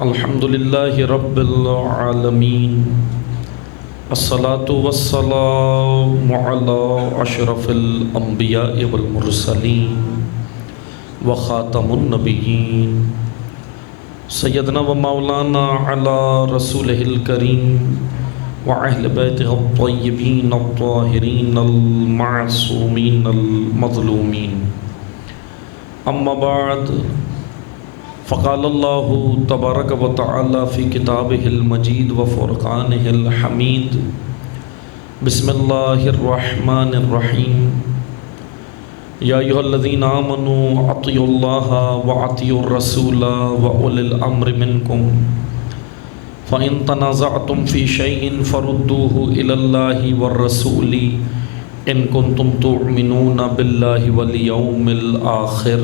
الحمدللہ رب العالمین، الصلاۃ والسلام علی اشرف الانبیاء والمرسلین وخاتم النبیین سیدنا و مولانا علی رسولہ الکریم وأہل بیتہ الطیبین الطاہرین المعصومین المظلومین، اما بعد فقال اللہ تبارک و تعالی فی کتابہ المجید و فرقانہ الحمید، بسم اللہ الرحمن الرحیم، یا ایھا الذین آمنوا اطیعوا اللہ واطیعوا الرسول واولی الامر منکم فإن تنازعتم في شيء فردوه إلى الله والرسول إن كنتم تؤمنون بالله واليوم الآخر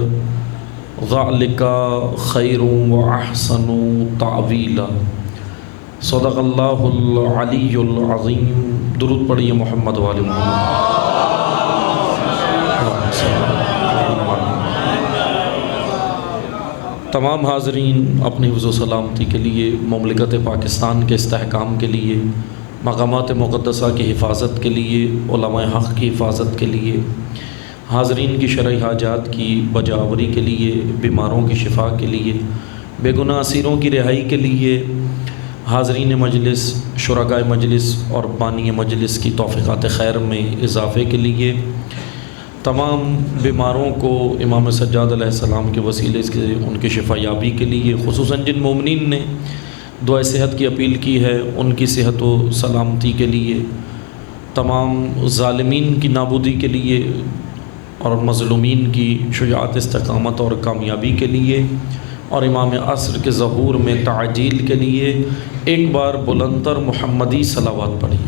ذلك خير وأحسن تأويلا۔ صدق اللہ العلی العظیم۔ درود پڑھیے محمد و آل محمد۔ تمام حاضرین اپنی حفظ و سلامتی کے لیے، مملکت پاکستان کے استحکام کے لیے، مقامات مقدسہ کی حفاظت کے لیے، علماء حق کی حفاظت کے لیے، حاضرین کی شرعی حاجات کی بجاوری کے لیے، بیماروں کی شفا کے لیے، بے گناہ اسیروں کی رہائی کے لیے، حاضرین مجلس، شرکاء مجلس اور بانی مجلس کی توفیقات خیر میں اضافے کے لیے، تمام بیماروں کو امام سجاد علیہ السلام کے وسیلے سے ان کی شفا یابی کے لیے، خصوصاً جن مومنین نے دعائے صحت کی اپیل کی ہے ان کی صحت و سلامتی کے لیے، تمام ظالمین کی نابودی کے لیے اور مظلومین کی شجاعت، استقامت اور کامیابی کے لیے، اور امام عصر کے ظہور میں تعجیل کے لیے ایک بار بلندتر محمدی صلوات پڑھیں۔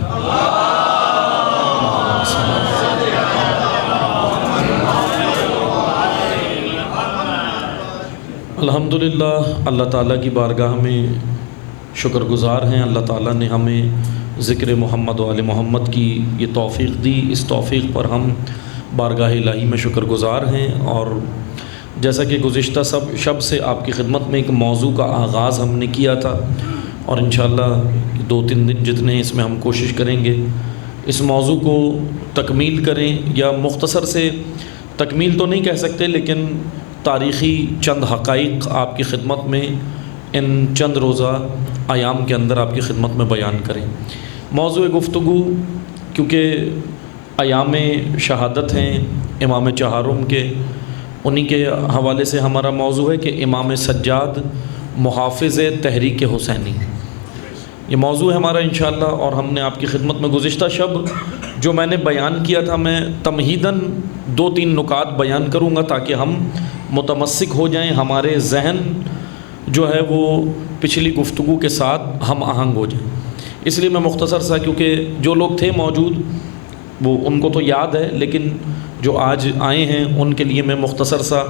الحمدللہ اللہ تعالیٰ کی بارگاہ میں شکر گزار ہیں، اللہ تعالیٰ نے ہمیں ذکر محمد و آل محمد کی یہ توفیق دی، اس توفیق پر ہم بارگاہ الہی میں شکر گزار ہیں۔ اور جیسا کہ گزشتہ شب سے آپ کی خدمت میں ایک موضوع کا آغاز ہم نے کیا تھا، اور انشاءاللہ 2-3 دن جتنے ہیں اس میں ہم کوشش کریں گے اس موضوع کو تکمیل کریں، یا مختصر سے تکمیل تو نہیں کہہ سکتے لیکن تاریخی چند حقائق آپ کی خدمت میں ان چند روزہ ایام کے اندر آپ کی خدمت میں بیان کریں۔ موضوع گفتگو کیونکہ ایام شہادت ہیں امام چہارم کے، انہی کے حوالے سے ہمارا موضوع ہے کہ امام سجاد محافظ تحریک حسینی، یہ موضوع ہے ہمارا انشاءاللہ۔ اور ہم نے آپ کی خدمت میں گزشتہ شب جو میں نے بیان کیا تھا، میں تمہیداً 2-3 نکات بیان کروں گا تاکہ ہم متمسک ہو جائیں، ہمارے ذہن جو ہے وہ پچھلی گفتگو کے ساتھ ہم آہنگ ہو جائیں۔ اس لیے میں مختصر سا، کیونکہ جو لوگ تھے موجود وہ ان کو تو یاد ہے، لیکن جو آج آئے ہیں ان کے لیے میں مختصر سا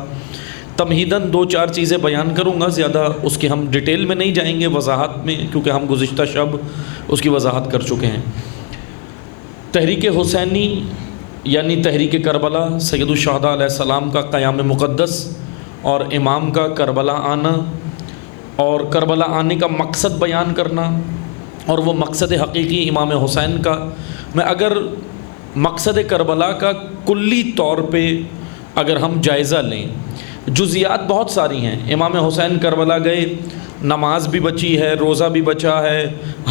تمہیداً 2-4 چیزیں بیان کروں گا، زیادہ اس کی ہم ڈیٹیل میں نہیں جائیں گے وضاحت میں، کیونکہ ہم گزشتہ شب اس کی وضاحت کر چکے ہیں۔ تحریک حسینی یعنی تحریک کربلا، سید الشہداء علیہ السلام کا قیام مقدس اور امام کا کربلا آنا، اور کربلا آنے کا مقصد بیان کرنا، اور وہ مقصد حقیقی امام حسین کا۔ میں اگر مقصد کربلا کا کلی طور پہ اگر ہم جائزہ لیں، جزیات بہت ساری ہیں۔ امام حسین کربلا گئے، نماز بھی بچی ہے، روزہ بھی بچا ہے،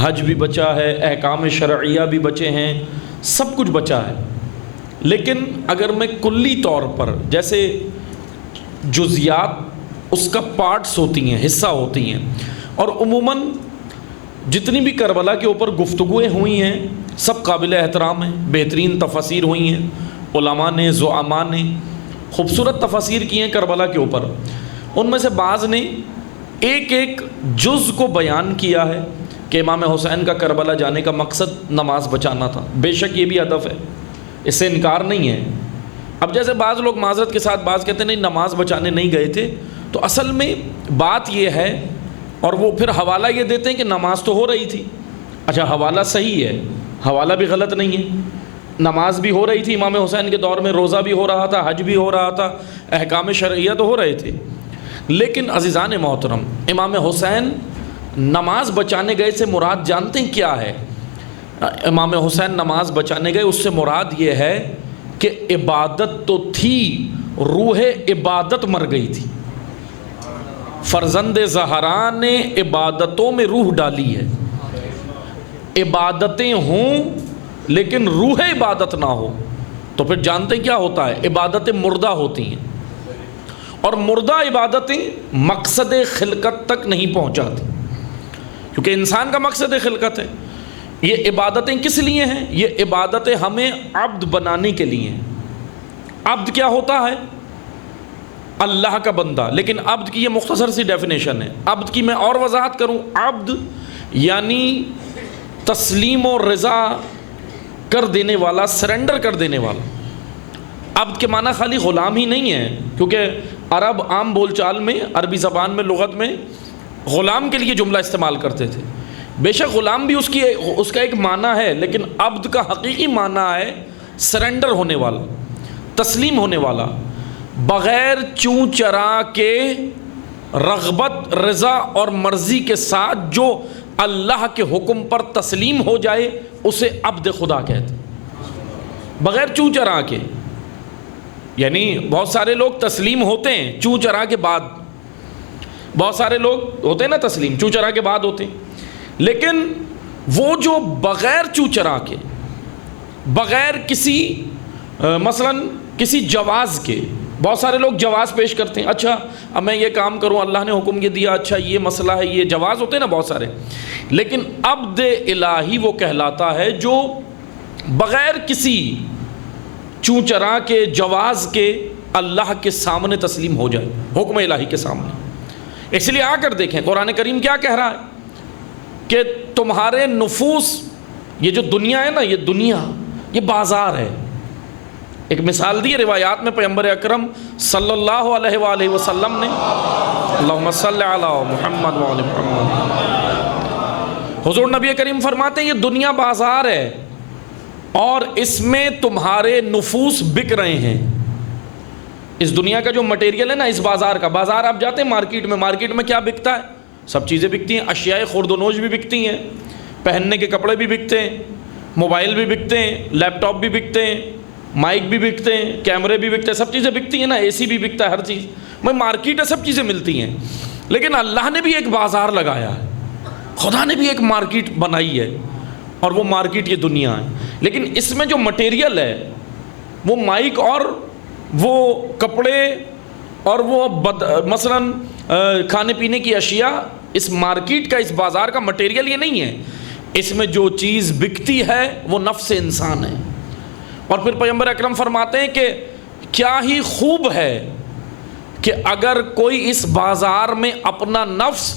حج بھی بچا ہے، احکام شرعیہ بھی بچے ہیں، سب کچھ بچا ہے۔ لیکن اگر میں کلی طور پر، جیسے جزیات اس کا پارٹس ہوتی ہیں، حصہ ہوتی ہیں، اور عموماً جتنی بھی کربلا کے اوپر گفتگویں ہوئی ہیں سب قابل احترام ہیں، بہترین تفاسیر ہوئی ہیں، علماء نے، زعماء نے خوبصورت تفاسیر کی ہیں کربلا کے اوپر۔ ان میں سے بعض نے ایک ایک جز کو بیان کیا ہے کہ امام حسین کا کربلا جانے کا مقصد نماز بچانا تھا۔ بے شک یہ بھی ہدف ہے، اس سے انکار نہیں ہے۔ اب جیسے بعض لوگ معذرت کے ساتھ بعض کہتے ہیں نہیں نماز بچانے نہیں گئے تھے، تو اصل میں بات یہ ہے، اور وہ پھر حوالہ یہ دیتے ہیں کہ نماز تو ہو رہی تھی۔ اچھا، حوالہ صحیح ہے، حوالہ بھی غلط نہیں ہے، نماز بھی ہو رہی تھی امام حسین کے دور میں، روزہ بھی ہو رہا تھا، حج بھی ہو رہا تھا، احکام شرعیہ تو ہو رہے تھے۔ لیکن عزیزان محترم، امام حسین نماز بچانے گئے سے مراد جانتے ہیں کیا ہے؟ امام حسین نماز بچانے گئے، اس سے مراد یہ ہے کہ عبادت تو تھی، روح عبادت مر گئی تھی۔ فرزند زہرا نے عبادتوں میں روح ڈالی ہے، عبادتیں ہوں لیکن روح عبادت نہ ہو تو پھر جانتے کیا ہوتا ہے؟ عبادتیں مردہ ہوتی ہیں، اور مردہ عبادتیں مقصد خلقت تک نہیں پہنچاتی، کیونکہ انسان کا مقصد خلقت ہے۔ یہ عبادتیں کس لیے ہیں؟ یہ عبادتیں ہمیں عبد بنانے کے لیے ہیں۔ عبد کیا ہوتا ہے؟ اللہ کا بندہ۔ لیکن عبد کی یہ مختصر سی ڈیفینیشن ہے۔ عبد کی میں اور وضاحت کروں، عبد یعنی تسلیم و رضا کر دینے والا، سرنڈر کر دینے والا۔ عبد کے معنی خالی غلام ہی نہیں ہے، کیونکہ عرب عام بول چال میں، عربی زبان میں، لغت میں غلام کے لیے جملہ استعمال کرتے تھے۔ بے شک غلام بھی اس کا ایک معنی ہے، لیکن عبد کا حقیقی معنی ہے سرنڈر ہونے والا، تسلیم ہونے والا، بغیر چوں چرا کے رغبت، رضا اور مرضی کے ساتھ جو اللہ کے حکم پر تسلیم ہو جائے اسے عبد خدا کہتے ہیں، بغیر چوں چرا کے۔ یعنی بہت سارے لوگ تسلیم ہوتے ہیں چوں چرا کے بعد، بہت سارے لوگ ہوتے ہیں نا تسلیم چوں چرا کے بعد ہوتے ہیں، لیکن وہ جو بغیر چوں چرا کے، بغیر کسی مثلاً کسی جواز کے، بہت سارے لوگ جواز پیش کرتے ہیں، اچھا اب میں یہ کام کروں، اللہ نے حکم یہ دیا، اچھا یہ مسئلہ ہے، یہ جواز ہوتے ہیں نا بہت سارے۔ لیکن عبد الہی وہ کہلاتا ہے جو بغیر کسی چوں چرا کے، جواز کے، اللہ کے سامنے تسلیم ہو جائے، حکم الہی کے سامنے۔ اس لیے آ کر دیکھیں قرآن کریم کیا کہہ رہا ہے کہ تمہارے نفوس، یہ جو دنیا ہے نا، یہ دنیا یہ بازار ہے۔ ایک مثال دی روایات میں پیغمبر اکرم صلی اللہ علیہ وآلہ وسلم نے، اللہم صلی علی محمد وعلی محمد، حضور نبی کریم فرماتے ہیں یہ دنیا بازار ہے اور اس میں تمہارے نفوس بک رہے ہیں۔ اس دنیا کا جو مٹیریل ہے نا، اس بازار کا، بازار آپ جاتے ہیں مارکیٹ میں کیا بکتا ہے؟ سب چیزیں بکتی ہیں، اشیاء خرد و نوش بھی بکتی ہیں، پہننے کے کپڑے بھی بکتے ہیں، موبائل بھی بکتے ہیں، لیپ ٹاپ بھی بکتے ہیں، مائک بھی بکتے ہیں، کیمرے بھی بکتے ہیں، سب چیزیں بکتی ہیں نا، اے سی بھی بکتا ہے، ہر چیز میں مارکیٹ ہے، سب چیزیں ملتی ہیں۔ لیکن اللہ نے بھی ایک بازار لگایا ہے، خدا نے بھی ایک مارکیٹ بنائی ہے، اور وہ مارکیٹ یہ دنیا ہے۔ لیکن اس میں جو مٹیریل ہے، وہ مائک اور وہ کپڑے اور وہ مثلاً کھانے پینے کی اشیاء، اس مارکیٹ کا، اس بازار کا مٹیریل یہ نہیں ہے۔ اس میں جو چیز بکتی ہے وہ نفس انسان ہے۔ اور پھر پیغمبر اکرم فرماتے ہیں کہ کیا ہی خوب ہے کہ اگر کوئی اس بازار میں اپنا نفس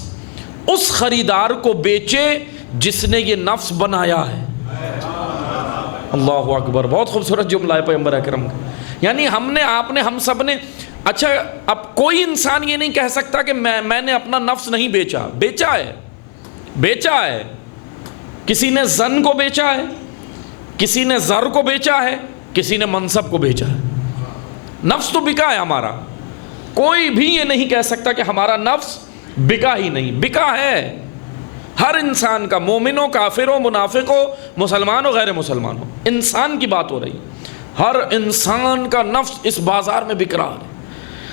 اس خریدار کو بیچے جس نے یہ نفس بنایا ہے۔ اللہ اکبر، بہت خوبصورت جملہ ہے پیغمبر اکرم کا۔ یعنی ہم نے، آپ نے، ہم سب نے، اچھا اب کوئی انسان یہ نہیں کہہ سکتا کہ میں نے اپنا نفس نہیں بیچا، بیچا ہے۔ کسی نے زن کو بیچا ہے، کسی نے زر کو بیچا ہے، کسی نے منصب کو بیچا ہے۔ نفس تو بکا ہے ہمارا، کوئی بھی یہ نہیں کہہ سکتا کہ ہمارا نفس بکا ہی نہیں، بکا ہے ہر انسان کا، مومن ہو، کافر ہو، منافق ہو، مسلمان ہو، غیر مسلمان ہو، انسان کی بات ہو رہی، ہر انسان کا نفس اس بازار میں بک رہا ہے۔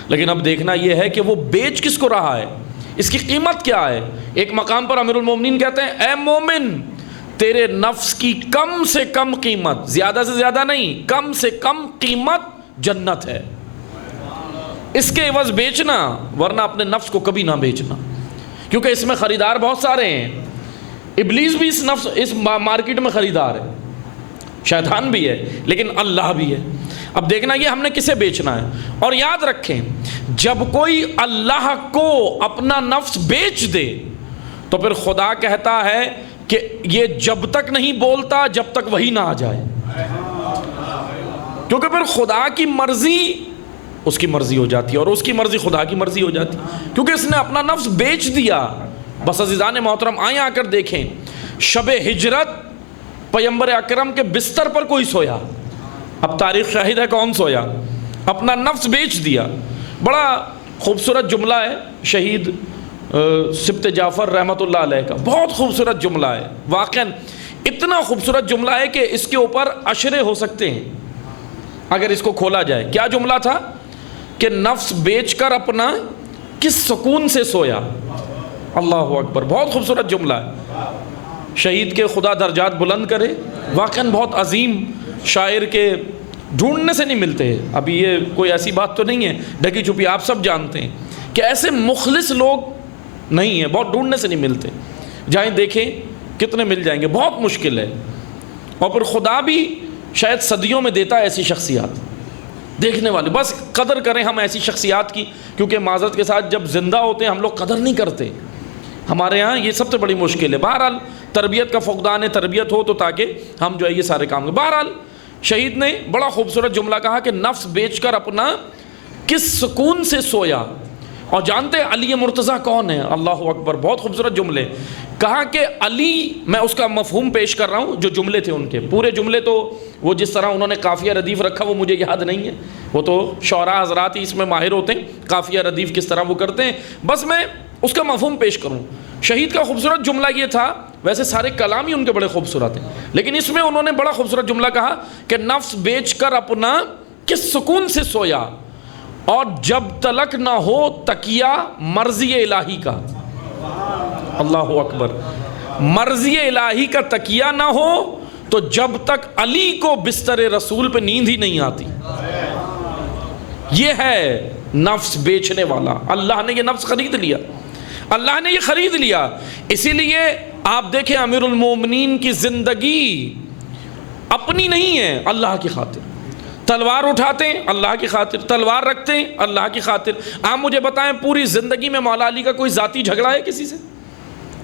لیکن اب دیکھنا یہ ہے کہ وہ بیچ کس کو رہا ہے، اس کی قیمت کیا ہے۔ ایک مقام پر امیر المومنین کہتے ہیں، اے مومن، تیرے نفس کی کم سے کم قیمت، زیادہ سے زیادہ نہیں، کم سے کم قیمت جنت ہے، اس کے عوض بیچنا، ورنہ اپنے نفس کو کبھی نہ بیچنا، کیونکہ اس میں خریدار بہت سارے ہیں۔ ابلیس بھی اس مارکیٹ میں خریدار ہے، شیطان بھی ہے، لیکن اللہ بھی ہے۔ اب دیکھنا یہ ہم نے کسے بیچنا ہے۔ اور یاد رکھیں، جب کوئی اللہ کو اپنا نفس بیچ دے تو پھر خدا کہتا ہے کہ یہ جب تک نہیں بولتا جب تک وہی نہ آ جائے، کیونکہ پھر خدا کی مرضی اس کی مرضی ہو جاتی ہے اور اس کی مرضی خدا کی مرضی ہو جاتی ہے، کیونکہ اس نے اپنا نفس بیچ دیا۔ بس عزیزان محترم، آئیں آ کر دیکھیں، شب ہجرت پیغمبر اکرم کے بستر پر کوئی سویا، اب تاریخ شاہد ہے کون سویا، اپنا نفس بیچ دیا۔ بڑا خوبصورت جملہ ہے شہید سبت جعفر رحمۃ اللہ علیہ کا بہت خوبصورت جملہ ہے، واقعاً اتنا خوبصورت جملہ ہے کہ اس کے اوپر اشرے ہو سکتے ہیں اگر اس کو کھولا جائے۔ کیا جملہ تھا کہ نفس بیچ کر اپنا کس سکون سے سویا۔ اللہ اکبر، بہت خوبصورت جملہ ہے۔ شہید کے خدا درجات بلند کرے، واقعاً بہت عظیم شاعر کے ڈھونڈنے سے نہیں ملتے۔ ابھی یہ کوئی ایسی بات تو نہیں ہے ڈھکی چھپی، آپ سب جانتے ہیں کہ ایسے مخلص لوگ نہیں ہیں، بہت ڈھونڈنے سے نہیں ملتے۔ جائیں دیکھیں کتنے مل جائیں گے، بہت مشکل ہے۔ اور پھر خدا بھی شاید صدیوں میں دیتا ہے ایسی شخصیات دیکھنے والے۔ بس قدر کریں ہم ایسی شخصیات کی، کیونکہ معذرت کے ساتھ جب زندہ ہوتے ہیں ہم لوگ قدر نہیں کرتے۔ ہمارے ہاں یہ سب سے بڑی مشکل ہے۔ بہرحال تربیت کا فقدان ہے، تربیت ہو تو تاکہ ہم جو ہے یہ سارے کام کریں۔ بہرحال شہید نے بڑا خوبصورت جملہ کہا کہ نفس بیچ کر اپنا کس سکون سے سویا۔ اور جانتے علی مرتضیٰ کون ہے؟ اللہ اکبر، بہت خوبصورت جملے۔ کہا کہ علی، میں اس کا مفہوم پیش کر رہا ہوں جو جملے تھے ان کے، پورے جملے تو وہ جس طرح انہوں نے قافیہ ردیف رکھا وہ مجھے یاد نہیں ہے، وہ تو شعراء حضرات ہی اس میں ماہر ہوتے ہیں قافیہ ردیف کس طرح وہ کرتے ہیں، بس میں اس کا مفہوم پیش کروں۔ شہید کا خوبصورت جملہ یہ تھا، ویسے سارے کلام ہی ان کے بڑے خوبصورت ہیں، لیکن اس میں انہوں نے بڑا خوبصورت جملہ کہا کہ نفس بیچ کر اپنا کس سکون سے سویا، اور جب تلک نہ ہو تکیہ مرضی الہی کا۔ اللہ اکبر، مرضی الہی کا تکیہ نہ ہو تو جب تک علی کو بستر رسول پہ نیند ہی نہیں آتی۔ یہ ہے نفس بیچنے والا۔ اللہ نے یہ نفس خرید لیا، اللہ نے یہ خرید لیا۔ اسی لیے آپ دیکھیں امیر المومنین کی زندگی اپنی نہیں ہے، اللہ کی خاطر۔ تلوار اٹھاتے ہیں اللہ کی خاطر، تلوار رکھتے ہیں اللہ کی خاطر۔ آپ مجھے بتائیں پوری زندگی میں مولا علی کا کوئی ذاتی جھگڑا ہے کسی سے؟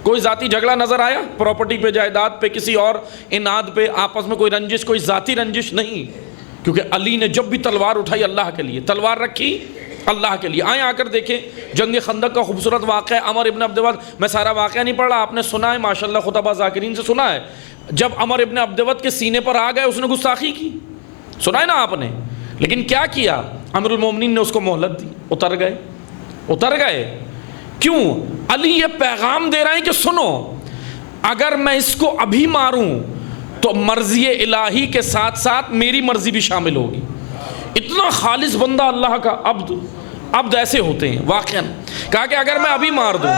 کوئی ذاتی جھگڑا نظر آیا؟ پراپرٹی پہ، جائیداد پہ، کسی اور اناد پہ، آپس میں کوئی رنجش، کوئی ذاتی رنجش نہیں، کیونکہ علی نے جب بھی تلوار اٹھائی اللہ کے لیے، تلوار رکھی اللہ کے لیے۔ آئیں آ کر دیکھیں جنگ خندق کا خوبصورت واقعہ عمر ابن عبدود، میں سارا واقعہ نہیں پڑھ رہا، آپ نے سنا ہے ماشاءاللہ، خطبہ ذاکرین سے سنا ہے۔ جب عمر ابن عبدود کے سینے پر آ گئے اس نے گستاخی کی، سنا ہے نا آپ نے، لیکن کیا کیا؟ امیر المومنین نے اس کو مہلت دی، اتر گئے۔ کیوں؟ علی یہ پیغام دے رہے ہیں کہ سنو، اگر میں اس کو ابھی ماروں تو مرضی الہی کے ساتھ ساتھ میری مرضی بھی شامل ہوگی۔ اتنا خالص بندہ اللہ کا عبد ایسے ہوتے ہیں واقعاً۔ کہا کہ اگر میں ابھی مار دوں،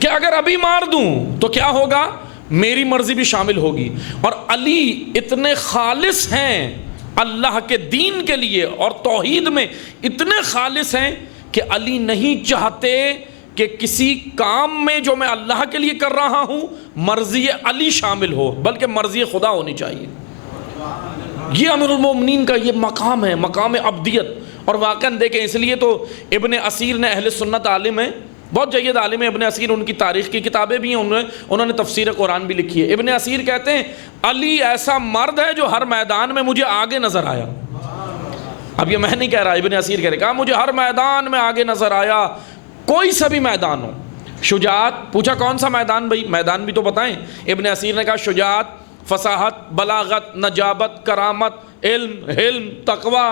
کہ اگر ابھی مار دوں تو کیا ہوگا؟ میری مرضی بھی شامل ہوگی۔ اور علی اتنے خالص ہیں اللہ کے دین کے لیے اور توحید میں اتنے خالص ہیں کہ علی نہیں چاہتے کہ کسی کام میں جو میں اللہ کے لیے کر رہا ہوں مرضی علی شامل ہو، بلکہ مرضی خدا ہونی چاہیے۔ یہ امیر المومنین کا یہ مقام ہے، مقام عبدیت۔ اور واقعاً دیکھیں اس لیے تو ابن اسیر نے، اہل سنت عالم ہے، بہت جید عالم ہے ابن اسیر، ان کی تاریخ کی کتابیں بھی ہیں، انہوں نے تفسیر قرآن بھی لکھی ہے۔ ابن اسیر کہتے ہیں علی ایسا مرد ہے جو ہر میدان میں مجھے آگے نظر آیا۔ اب یہ میں نہیں کہہ رہا، ابن اسیر کہہ رہے، کہا مجھے ہر میدان میں آگے نظر آیا، کوئی سا بھی میدان ہو۔ شجاعت، پوچھا کون سا میدان بھائی، میدان بھی تو بتائیں۔ ابن اسیر نے کہا شجاعت، فصاحت، بلاغت، نجابت، کرامت، علم، حلم، تقوی،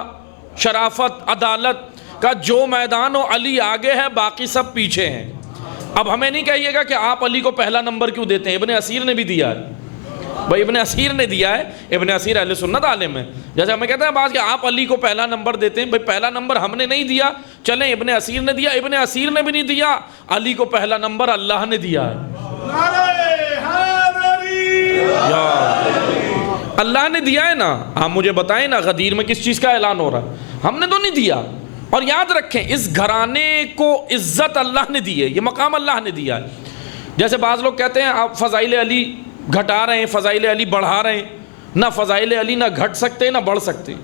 شرافت، عدالت کا جو میدان ہو علی آگے ہے، باقی سب پیچھے ہیں۔ اب ہمیں نہیں کہیے گا کہ آپ علی کو پہلا نمبر کیوں دیتے ہیں، ابن اسیر نے بھی دیا ہے بھائی، ابن اسیر نے دیا ہے، ابن اسیر اہل سنت عالم ہے۔ جیسے ہمیں کہتے ہیں بعض کہ آپ علی کو پہلا نمبر دیتے ہیں، بھائی پہلا نمبر ہم نے نہیں دیا، چلیں ابن اسیر نے دیا، ابن اسیر نے بھی نہیں دیا، علی کو پہلا نمبر اللہ نے دیا ہے۔ اللہ نے دیا ہے نا۔ آپ مجھے بتائیں نا غدیر میں کس چیز کا اعلان ہو رہا ہے؟ ہم نے تو نہیں دیا۔ اور یاد رکھیں اس گھرانے کو عزت اللہ نے دی ہے، یہ مقام اللہ نے دیا ہے۔ جیسے بعض لوگ کہتے ہیں آپ فضائل علی گھٹا رہے ہیں، فضائل علی بڑھا رہے ہیں، نہ فضائل علی نہ گھٹ سکتے نہ بڑھ سکتے۔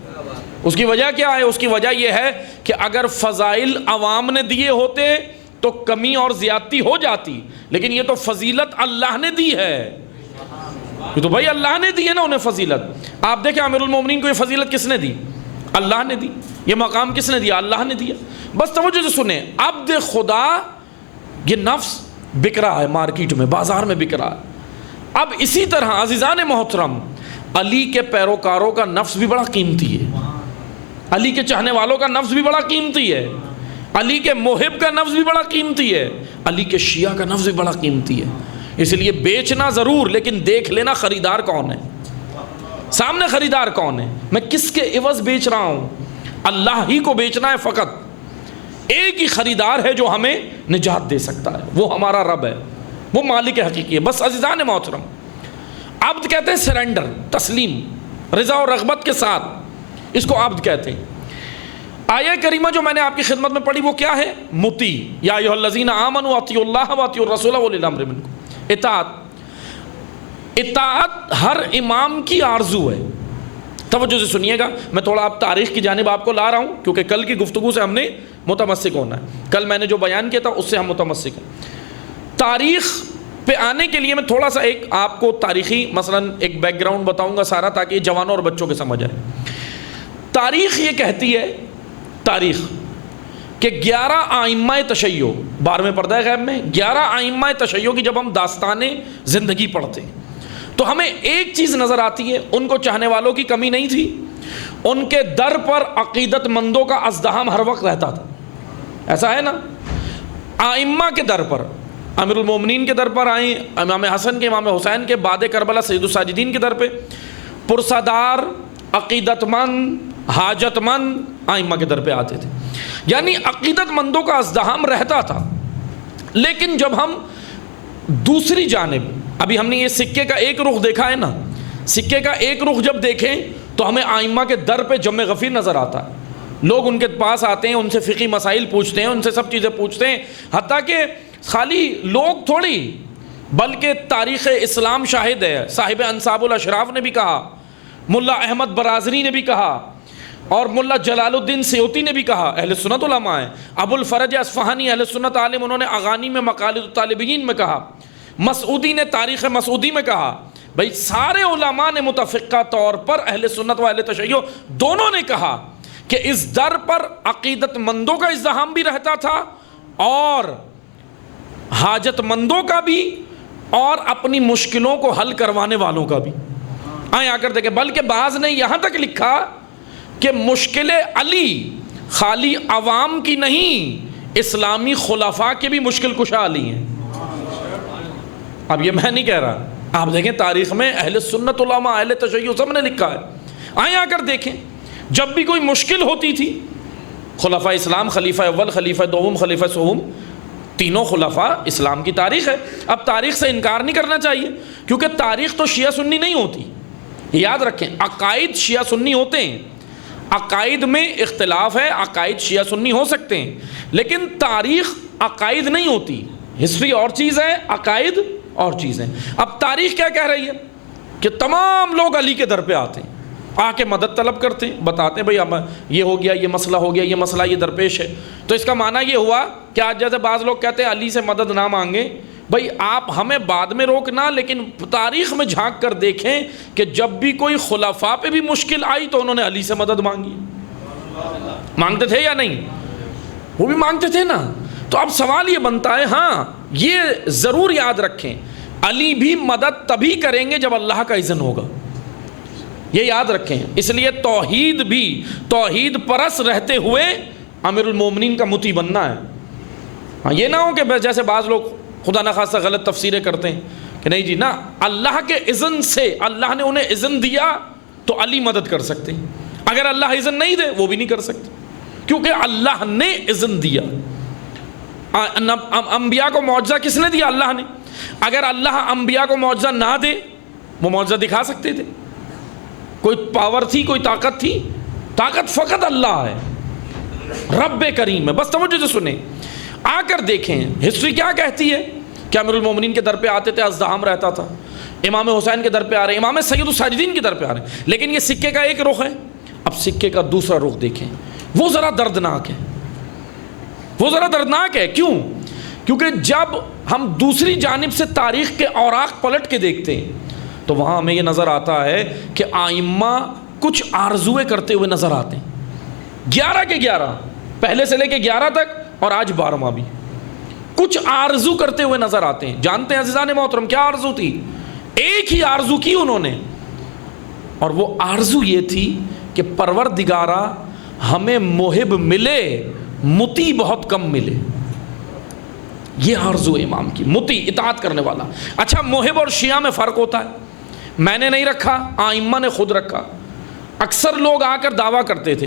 اس کی وجہ کیا ہے؟ اس کی وجہ یہ ہے کہ اگر فضائل عوام نے دیے ہوتے تو کمی اور زیادتی ہو جاتی، لیکن یہ تو فضیلت اللہ نے دی ہے، یہ تو بھائی اللہ نے دی ہے نا انہیں فضیلت۔ آپ دیکھیں امیر المومنین کو یہ فضیلت کس نے دی؟ اللہ نے دی۔ یہ مقام کس نے دیا؟ اللہ نے دیا۔ بس توجہ سے سنیں، عبد خدا یہ نفس بک رہا ہے مارکیٹ میں، بازار میں بک رہا ہے۔ اب اسی طرح عزیزان محترم علی کے پیروکاروں کا نفس بھی بڑا قیمتی ہے، علی کے چاہنے والوں کا نفس بھی بڑا قیمتی ہے۔ علی کے محب کا لفظ بھی بڑا قیمتی ہے، علی کے شیعہ کا لفظ بھی بڑا قیمتی ہے. اس لیے بیچنا ضرور، لیکن دیکھ لینا خریدار کون ہے، سامنے خریدار کون ہے، میں کس کے عوض بیچ رہا ہوں. اللہ ہی کو بیچنا ہے فقط. ایک ہی خریدار ہے جو ہمیں نجات دے سکتا ہے، وہ ہمارا رب ہے، وہ مالک حقیقی ہے. بس عزیزان محترم، عبد کہتے ہیں سرنڈر، تسلیم، رضا و رغبت کے ساتھ، اس کو عبد کہتے ہیں. آیہ کریمہ جو میں نے آپ کی خدمت میں پڑھی وہ کیا ہے؟ مطیع. یا ایھا الذین آمنوا اطیعوا اللہ واطیعوا الرسول واولی الامر منکم. اطاعت ہر امام کی آرزو ہے. توجہ سے سنیے گا، میں تھوڑا آپ تاریخ کی جانب آپ کو لا رہا ہوں، کیونکہ کل کی گفتگو سے ہم نے متمسک ہونا ہے. کل میں نے جو بیان کیا تھا اس سے ہم متمسک ہیں. تاریخ پہ آنے کے لیے میں تھوڑا سا ایک آپ کو تاریخی مثلاً ایک بیک گراؤنڈ بتاؤں گا سارا، تاکہ یہ جوانوں اور بچوں کے سمجھ آئے. تاریخ یہ کہتی ہے، تاریخ کہ 11 ائمہ تشیع، 12ویں پردہ غیب میں 11 ائمہ تشیع کی جب ہم داستان زندگی پڑھتے ہیں تو ہمیں ایک چیز نظر آتی ہے، ان کو چاہنے والوں کی کمی نہیں تھی. ان کے در پر عقیدت مندوں کا ازدحام ہر وقت رہتا تھا. ایسا ہے نا، ائمہ کے در پر، امیر المومنین کے در پر آئیں، امام حسن کے، امام حسین کے، بعد کربلا سید الساجدین کے در پہ پرسادار، عقیدت مند، حاجت مند ائمہ کے در پہ آتے تھے. یعنی عقیدت مندوں کا ازدحام رہتا تھا. لیکن جب ہم دوسری جانب، ابھی ہم نے یہ سکے کا ایک رخ دیکھا ہے نا، سکے کا ایک رخ جب دیکھیں تو ہمیں ائمہ کے در پہ جمع غفیر نظر آتا ہے. لوگ ان کے پاس آتے ہیں، ان سے فقہی مسائل پوچھتے ہیں، ان سے سب چیزیں پوچھتے ہیں. حتیٰ کہ خالی لوگ تھوڑی بلکہ تاریخ اسلام شاہد ہے. صاحب انصاب الاشراف نے بھی کہا، ملا احمد برازری نے بھی کہا، اور ملا جلال الدین سیوطی نے بھی کہا، اہل سنت علماء ہیں. ابو الفرج اصفہانی اہل سنت عالم، انہوں نے اغانی میں مقالد الطالبین میں کہا. مسعودی نے تاریخ مسعودی میں کہا. بھئی سارے علماء نے متفقہ طور پر اہل سنت و اہل تشیع دونوں نے کہا کہ اس در پر عقیدت مندوں کا ازدحام بھی رہتا تھا اور حاجت مندوں کا بھی، اور اپنی مشکلوں کو حل کروانے والوں کا بھی. آئیں آ کر دیکھیں، بلکہ بعض نے یہاں تک لکھا کہ مشکل علی خالی عوام کی نہیں، اسلامی خلفاء کے بھی مشکل کشا علی ہیں. اب یہ میں نہیں کہہ رہا، آپ دیکھیں تاریخ میں اہل سنت علماء، اہل تشیع سب نے لکھا ہے. آئیں آ کر دیکھیں، جب بھی کوئی مشکل ہوتی تھی، خلفاء اسلام، خلیفہ اول، خلیفہ دوم، خلیفہ سوم، تینوں خلفاء اسلام کی تاریخ ہے. اب تاریخ سے انکار نہیں کرنا چاہیے، کیونکہ تاریخ تو شیعہ سنی نہیں ہوتی. یاد رکھیں، عقائد شیعہ سنی ہوتے ہیں، عقائد میں اختلاف ہے، عقائد شیعہ سنی ہو سکتے ہیں، لیکن تاریخ عقائد نہیں ہوتی. ہسٹری اور چیز ہے، عقائد اور چیز ہے. اب تاریخ کیا کہہ رہی ہے کہ تمام لوگ علی کے در پہ آتے ہیں، آ کے مدد طلب کرتے ہیں، بتاتے ہیں بھئی یہ ہو گیا، یہ مسئلہ ہو گیا، یہ مسئلہ یہ درپیش ہے. تو اس کا معنی یہ ہوا کہ آج جیسے بعض لوگ کہتے ہیں علی سے مدد نہ مانگیں. بھئی آپ ہمیں بعد میں روکنا، لیکن تاریخ میں جھانک کر دیکھیں کہ جب بھی کوئی خلفاء پہ بھی مشکل آئی تو انہوں نے علی سے مدد مانگی. مانگتے تھے یا نہیں؟ وہ بھی مانگتے تھے نا. تو اب سوال یہ بنتا ہے، ہاں یہ ضرور یاد رکھیں، علی بھی مدد تبھی کریں گے جب اللہ کا اذن ہوگا. یہ یاد رکھیں. اس لیے توحید بھی، توحید پرست رہتے ہوئے امیر المومنین کا مطیع بننا ہے. ہاں یہ نہ ہو کہ جیسے بعض لوگ خدا نخواستہ غلط تفسیریں کرتے ہیں کہ نہیں جی نا، اللہ کے اذن سے، اللہ نے انہیں اذن دیا تو علی مدد کر سکتے ہیں، اگر اللہ اذن نہیں دے وہ بھی نہیں کر سکتے، کیونکہ اللہ نے اذن دیا. انبیاء کو معجزہ کس نے دیا؟ اللہ نے. اگر اللہ انبیاء کو معجزہ نہ دے، وہ معجزہ دکھا سکتے تھے؟ کوئی پاور تھی، کوئی طاقت تھی؟ طاقت فقط اللہ ہے، رب کریم ہے. بس توجہ سے سنیں، آ کر دیکھیں ہسٹری کیا کہتی ہے کہ امیر المومنین کے در پہ آتے تھے، ازدحام رہتا تھا. امام حسین کے در پہ آ رہے ہیں، امام سید الساجدین کے در پہ آ رہے ہیں. لیکن یہ سکے کا ایک رخ ہے. اب سکے کا دوسرا رخ دیکھیں، وہ ذرا دردناک ہے. وہ ذرا دردناک ہے. کیوں؟ کیونکہ جب ہم دوسری جانب سے تاریخ کے اوراق پلٹ کے دیکھتے ہیں تو وہاں ہمیں یہ نظر آتا ہے کہ ائمہ کچھ آرزویں کرتے ہوئے نظر آتے ہیں. 11 کے 11، پہلے سے لے کے 11 تک اور آج 12واں بھی کچھ آرزو کرتے ہوئے نظر آتے ہیں. جانتے ہیں عزیزان محترم کیا آرزو تھی؟ ایک ہی آرزو کی انہوں نے، اور وہ آرزو یہ تھی کہ پروردگارا ہمیں محب ملے مطیع بہت کم ملے، یہ آرزو امام کی، مطیع اطاعت کرنے والا۔ اچھا محب اور شیعہ میں فرق ہوتا ہے، میں نے نہیں رکھا، ائمہ نے خود رکھا۔ اکثر لوگ آ کر دعویٰ کرتے تھے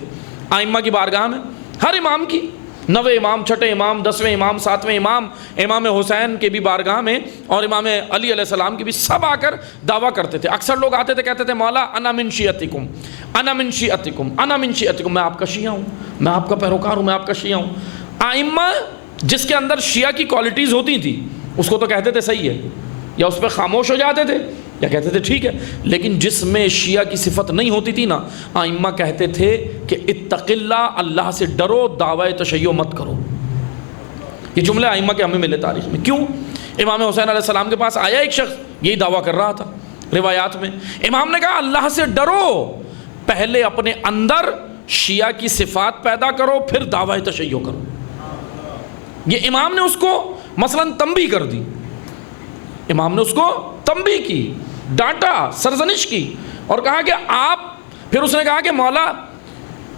ائمہ کی بارگاہ میں، ہر امام کی، 9ویں امام، 6ٹھے امام، 10ویں امام، 7ویں امام، امام حسین کے بھی بارگاہ میں اور امام علی علیہ السلام کی بھی، سب آ کر دعویٰ کرتے تھے۔ اکثر لوگ آتے تھے کہتے تھے مولا انا من شیعتکم، انا من شیعتکم، انا من شیعتکم، میں آپ کا شیعہ ہوں، میں آپ کا پیروکار ہوں، میں آپ کا شیعہ ہوں۔ ائمہ جس کے اندر شیعہ کی کوالٹیز ہوتی تھیں اس کو تو کہتے تھے صحیح ہے، یا اس پہ خاموش ہو جاتے تھے یا کہتے تھے ٹھیک ہے، لیکن جس میں شیعہ کی صفت نہیں ہوتی تھی نا، ائمہ کہتے تھے کہ اتق اللہ، اللہ سے ڈرو، دعوی تشیع مت کرو۔ یہ جملے ائمہ کے ہمیں ملے تاریخ میں۔ کیوں؟ امام حسین علیہ السلام کے پاس آیا ایک شخص، یہی دعویٰ کر رہا تھا روایات میں، امام نے کہا اللہ سے ڈرو، پہلے اپنے اندر شیعہ کی صفات پیدا کرو، پھر دعوی تشیع کرو۔ یہ امام نے اس کو مثلا تنبیہ کر دی، امام نے اس کو تنبیہ کی، ڈانٹا، سرزنش کی، اور کہا کہ آپ، پھر اس نے کہا کہ مولا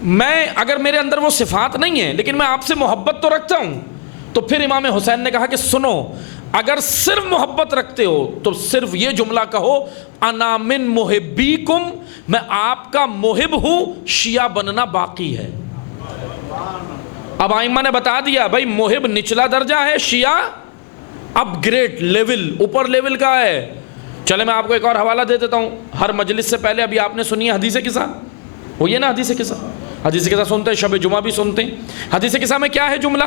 میں اگر میرے اندر وہ صفات نہیں ہیں لیکن میں آپ سے محبت تو رکھتا ہوں۔ تو پھر امام حسین نے کہا کہ سنو، اگر صرف محبت رکھتے ہو تو صرف یہ جملہ کہو انا من محبیکم، میں آپ کا محب ہوں، شیعہ بننا باقی ہے۔ اب ائمہ نے بتا دیا بھائی محب نچلا درجہ ہے، شیعہ اپ گریڈ لیول، اوپر لیول کا ہے۔ چلے میں آپ کو ایک اور حوالہ دے دیتا ہوں، ہر مجلس سے پہلے ابھی آپ نے سنی ہے حدیث قصہ، وہ یہ نا حدیث قصہ، حدیث قصہ سنتے ہیں، شب جمعہ بھی سنتے ہیں۔ حدیث قصہ میں کیا ہے جملہ؟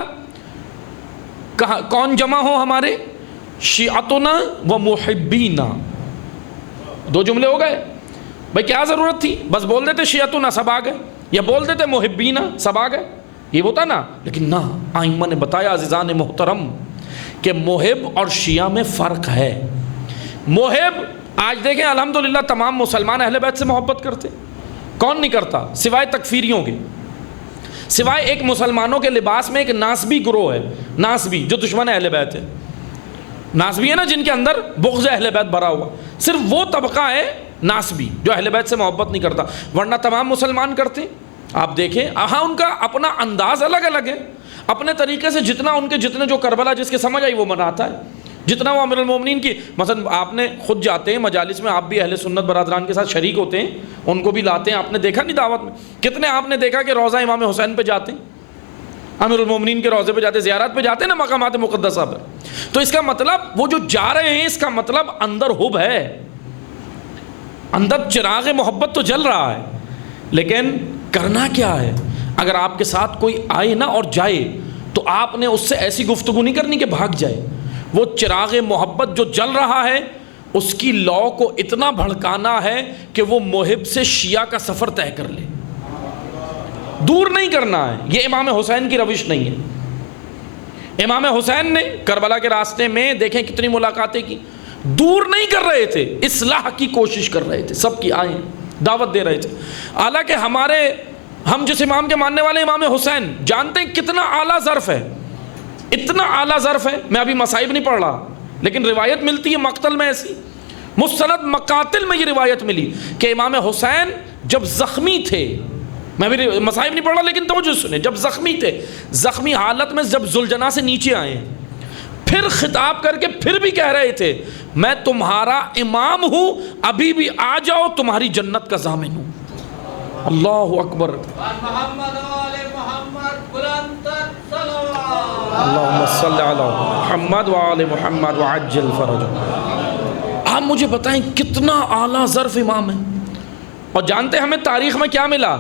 کہاں کون جمع ہو ہمارے؟ شیعتنا و محبینا، دو جملے ہو گئے۔ بھائی کیا ضرورت تھی؟ بس بول دیتے شیعتنا، سب آ گئے، یا بول دیتے محبینا، سب آ گئے، یہ ہوتا نا۔ لیکن نہ، ائمہ نے بتایا عزیزان محترم کہ محب اور شیعہ میں فرق ہے۔ محب، آج دیکھیں الحمدللہ تمام مسلمان اہل بیت سے محبت کرتے، کون نہیں کرتا سوائے تکفیریوں کے، سوائے ایک مسلمانوں کے لباس میں ایک ناسبی گروہ ہے، ناسبی جو دشمن اہل بیت ہے، ناسبی ہے نا جن کے اندر بغض اہل بیت بھرا ہوا، صرف وہ طبقہ ہے ناسبی جو اہل بیت سے محبت نہیں کرتا، ورنہ تمام مسلمان کرتے۔ آپ دیکھیں ہاں ان کا اپنا انداز الگ الگ ہے، اپنے طریقے سے جتنا ان کے جتنے جو کربلا جس کے سمجھ آئی وہ مناتا ہے، جتنا وہ امیر المومنین کی، مثلا آپ نے خود جاتے ہیں مجالس میں، آپ بھی اہل سنت برادران کے ساتھ شریک ہوتے ہیں، ان کو بھی لاتے ہیں، آپ نے دیکھا نہیں دعوت میں کتنے آپ نے دیکھا کہ روضہ امام حسین پہ جاتے ہیں، امیر المومنین کے روضے پہ جاتے ہیں، زیارات پہ جاتے ہیں نا، مقامات مقدسہ پہ۔ تو اس کا مطلب وہ جو جا رہے ہیں، اس کا مطلب اندر حب ہے، اندر چراغ محبت تو جل رہا ہے، لیکن کرنا کیا ہے؟ اگر آپ کے ساتھ کوئی آئے نا اور جائے تو آپ نے اس سے ایسی گفتگو نہیں کرنی کہ بھاگ جائے، وہ چراغ محبت جو جل رہا ہے اس کی لو کو اتنا بھڑکانا ہے کہ وہ محب سے شیعہ کا سفر طے کر لے، دور نہیں کرنا ہے۔ یہ امام حسین کی روش نہیں ہے۔ امام حسین نے کربلا کے راستے میں دیکھیں کتنی ملاقاتیں کی، دور نہیں کر رہے تھے، اصلاح کی کوشش کر رہے تھے، سب کی آئیں دعوت دے رہے تھے۔ حالانکہ ہم جس امام کے ماننے والے امام حسین جانتے ہیں کتنا اعلیٰ ظرف ہے، اتنا اعلیٰ ظرف ہے، میں ابھی مصائب نہیں پڑھ رہا لیکن روایت ملتی ہے مقتل میں، ایسی مستند مقاتل میں یہ روایت ملی کہ امام حسین جب زخمی تھے، میں بھی مصائب نہیں پڑھ رہا لیکن توجہ سنیں، جب زخمی تھے، زخمی حالت میں جب ذوالجناح سے نیچے آئے ہیں، پھر خطاب کر کے پھر بھی کہہ رہے تھے میں تمہارا امام ہوں، ابھی بھی آ جاؤ، تمہاری جنت کا ضامن ہوں۔ اللہ اکبر، اللہم صلی علی محمد وآل محمد وعجل فرج۔ آپ مجھے بتائیں کتنا اعلیٰ ظرف امام ہے۔ اور جانتے ہیں ہمیں تاریخ میں کیا ملا؟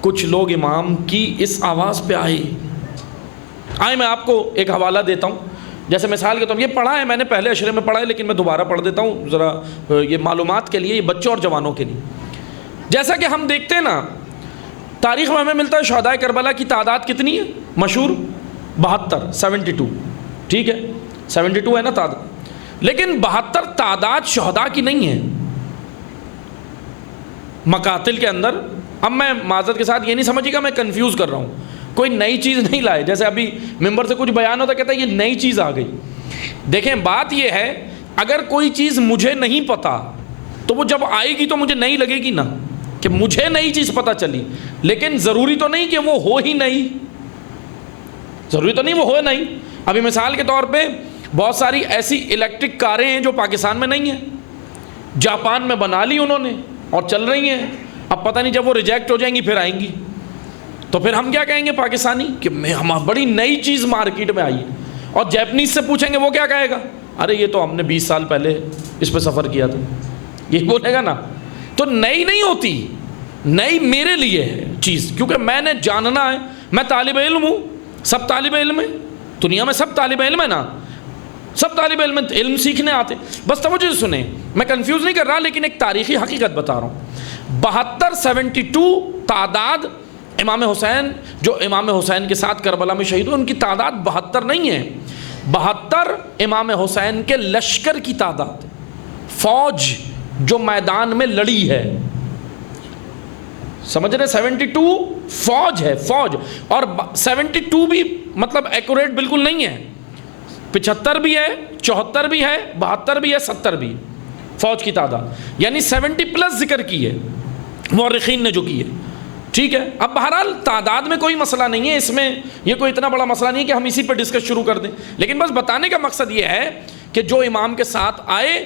کچھ لوگ امام کی اس آواز پہ آئے، میں آپ کو ایک حوالہ دیتا ہوں، جیسے مثال کے طور پر یہ پڑھا ہے میں نے پہلے عشرے میں پڑھا ہے لیکن میں دوبارہ پڑھ دیتا ہوں ذرا یہ معلومات کے لیے، یہ بچوں اور جوانوں کے لیے۔ جیسا کہ ہم دیکھتے ہیں نا تاریخ میں ہمیں ملتا ہے شہداء کربلا کی تعداد کتنی ہے؟ مشہور 72، 72، ٹھیک ہے 72 ہے نا تعداد، لیکن 72 تعداد شہداء کی نہیں ہے مقاتل کے اندر۔ اب میں معذرت کے ساتھ یہ نہیں سمجھے گا میں کنفیوز کر رہا ہوں، کوئی نئی چیز نہیں لائے، جیسے ابھی ممبر سے کچھ بیان ہوتا کہتا ہے یہ نئی چیز آ گئی۔ دیکھیں بات یہ ہے اگر کوئی چیز مجھے نہیں پتا تو وہ جب آئے گی تو مجھے نہیں لگے گی نا کہ مجھے نئی چیز پتہ چلی، لیکن ضروری تو نہیں کہ وہ ہو ہی نہیں، ضروری تو نہیں وہ ہوئے نہیں. ابھی مثال کے طور پہ بہت ساری ایسی الیکٹرک کاریں ہیں جو پاکستان میں نہیں ہیں, جاپان میں بنا لی انہوں نے اور چل رہی ہیں. اب پتہ نہیں جب وہ ریجیکٹ ہو جائیں گی پھر آئیں گی, تو پھر ہم کیا کہیں گے پاکستانی کہ ہم بڑی نئی چیز مارکیٹ میں آئی ہے. اور جیپنیز سے پوچھیں گے وہ کیا کہے گا, ارے یہ تو ہم نے 20 سال پہلے اس پہ سفر کیا تھا, یہ بولے گا نا. تو نئی نہیں ہوتی, نئی میرے لیے ہے چیز, کیونکہ میں نے جاننا ہے. میں طالب علم ہوں, سب طالب علم ہیں دنیا میں, سب طالب علم ہے نا, سب طالب علم سیکھنے آتے. بس توجہ سے سنیں, میں کنفیوز نہیں کر رہا, لیکن ایک تاریخی حقیقت بتا رہا ہوں. 72 تعداد امام حسین, جو امام حسین کے ساتھ کربلا میں شہید ہوئے, ان کی تعداد 72 نہیں ہے. 72 امام حسین کے لشکر کی تعداد, فوج جو میدان میں لڑی ہے. سمجھ رہے, 72 فوج ہے, فوج. اور 72 بھی مطلب ایکوریٹ بالکل نہیں ہے, 75 بھی ہے, 74 بھی ہے, 72 بھی ہے, 70 بھی, فوج کی تعداد. یعنی 70 پلس ذکر کی ہے مورخین نے جو کی ہے. ٹھیک ہے, اب بہرحال تعداد میں کوئی مسئلہ نہیں ہے, اس میں یہ کوئی اتنا بڑا مسئلہ نہیں ہے کہ ہم اسی پہ ڈسکس شروع کر دیں. لیکن بس بتانے کا مقصد یہ ہے کہ جو امام کے ساتھ آئے,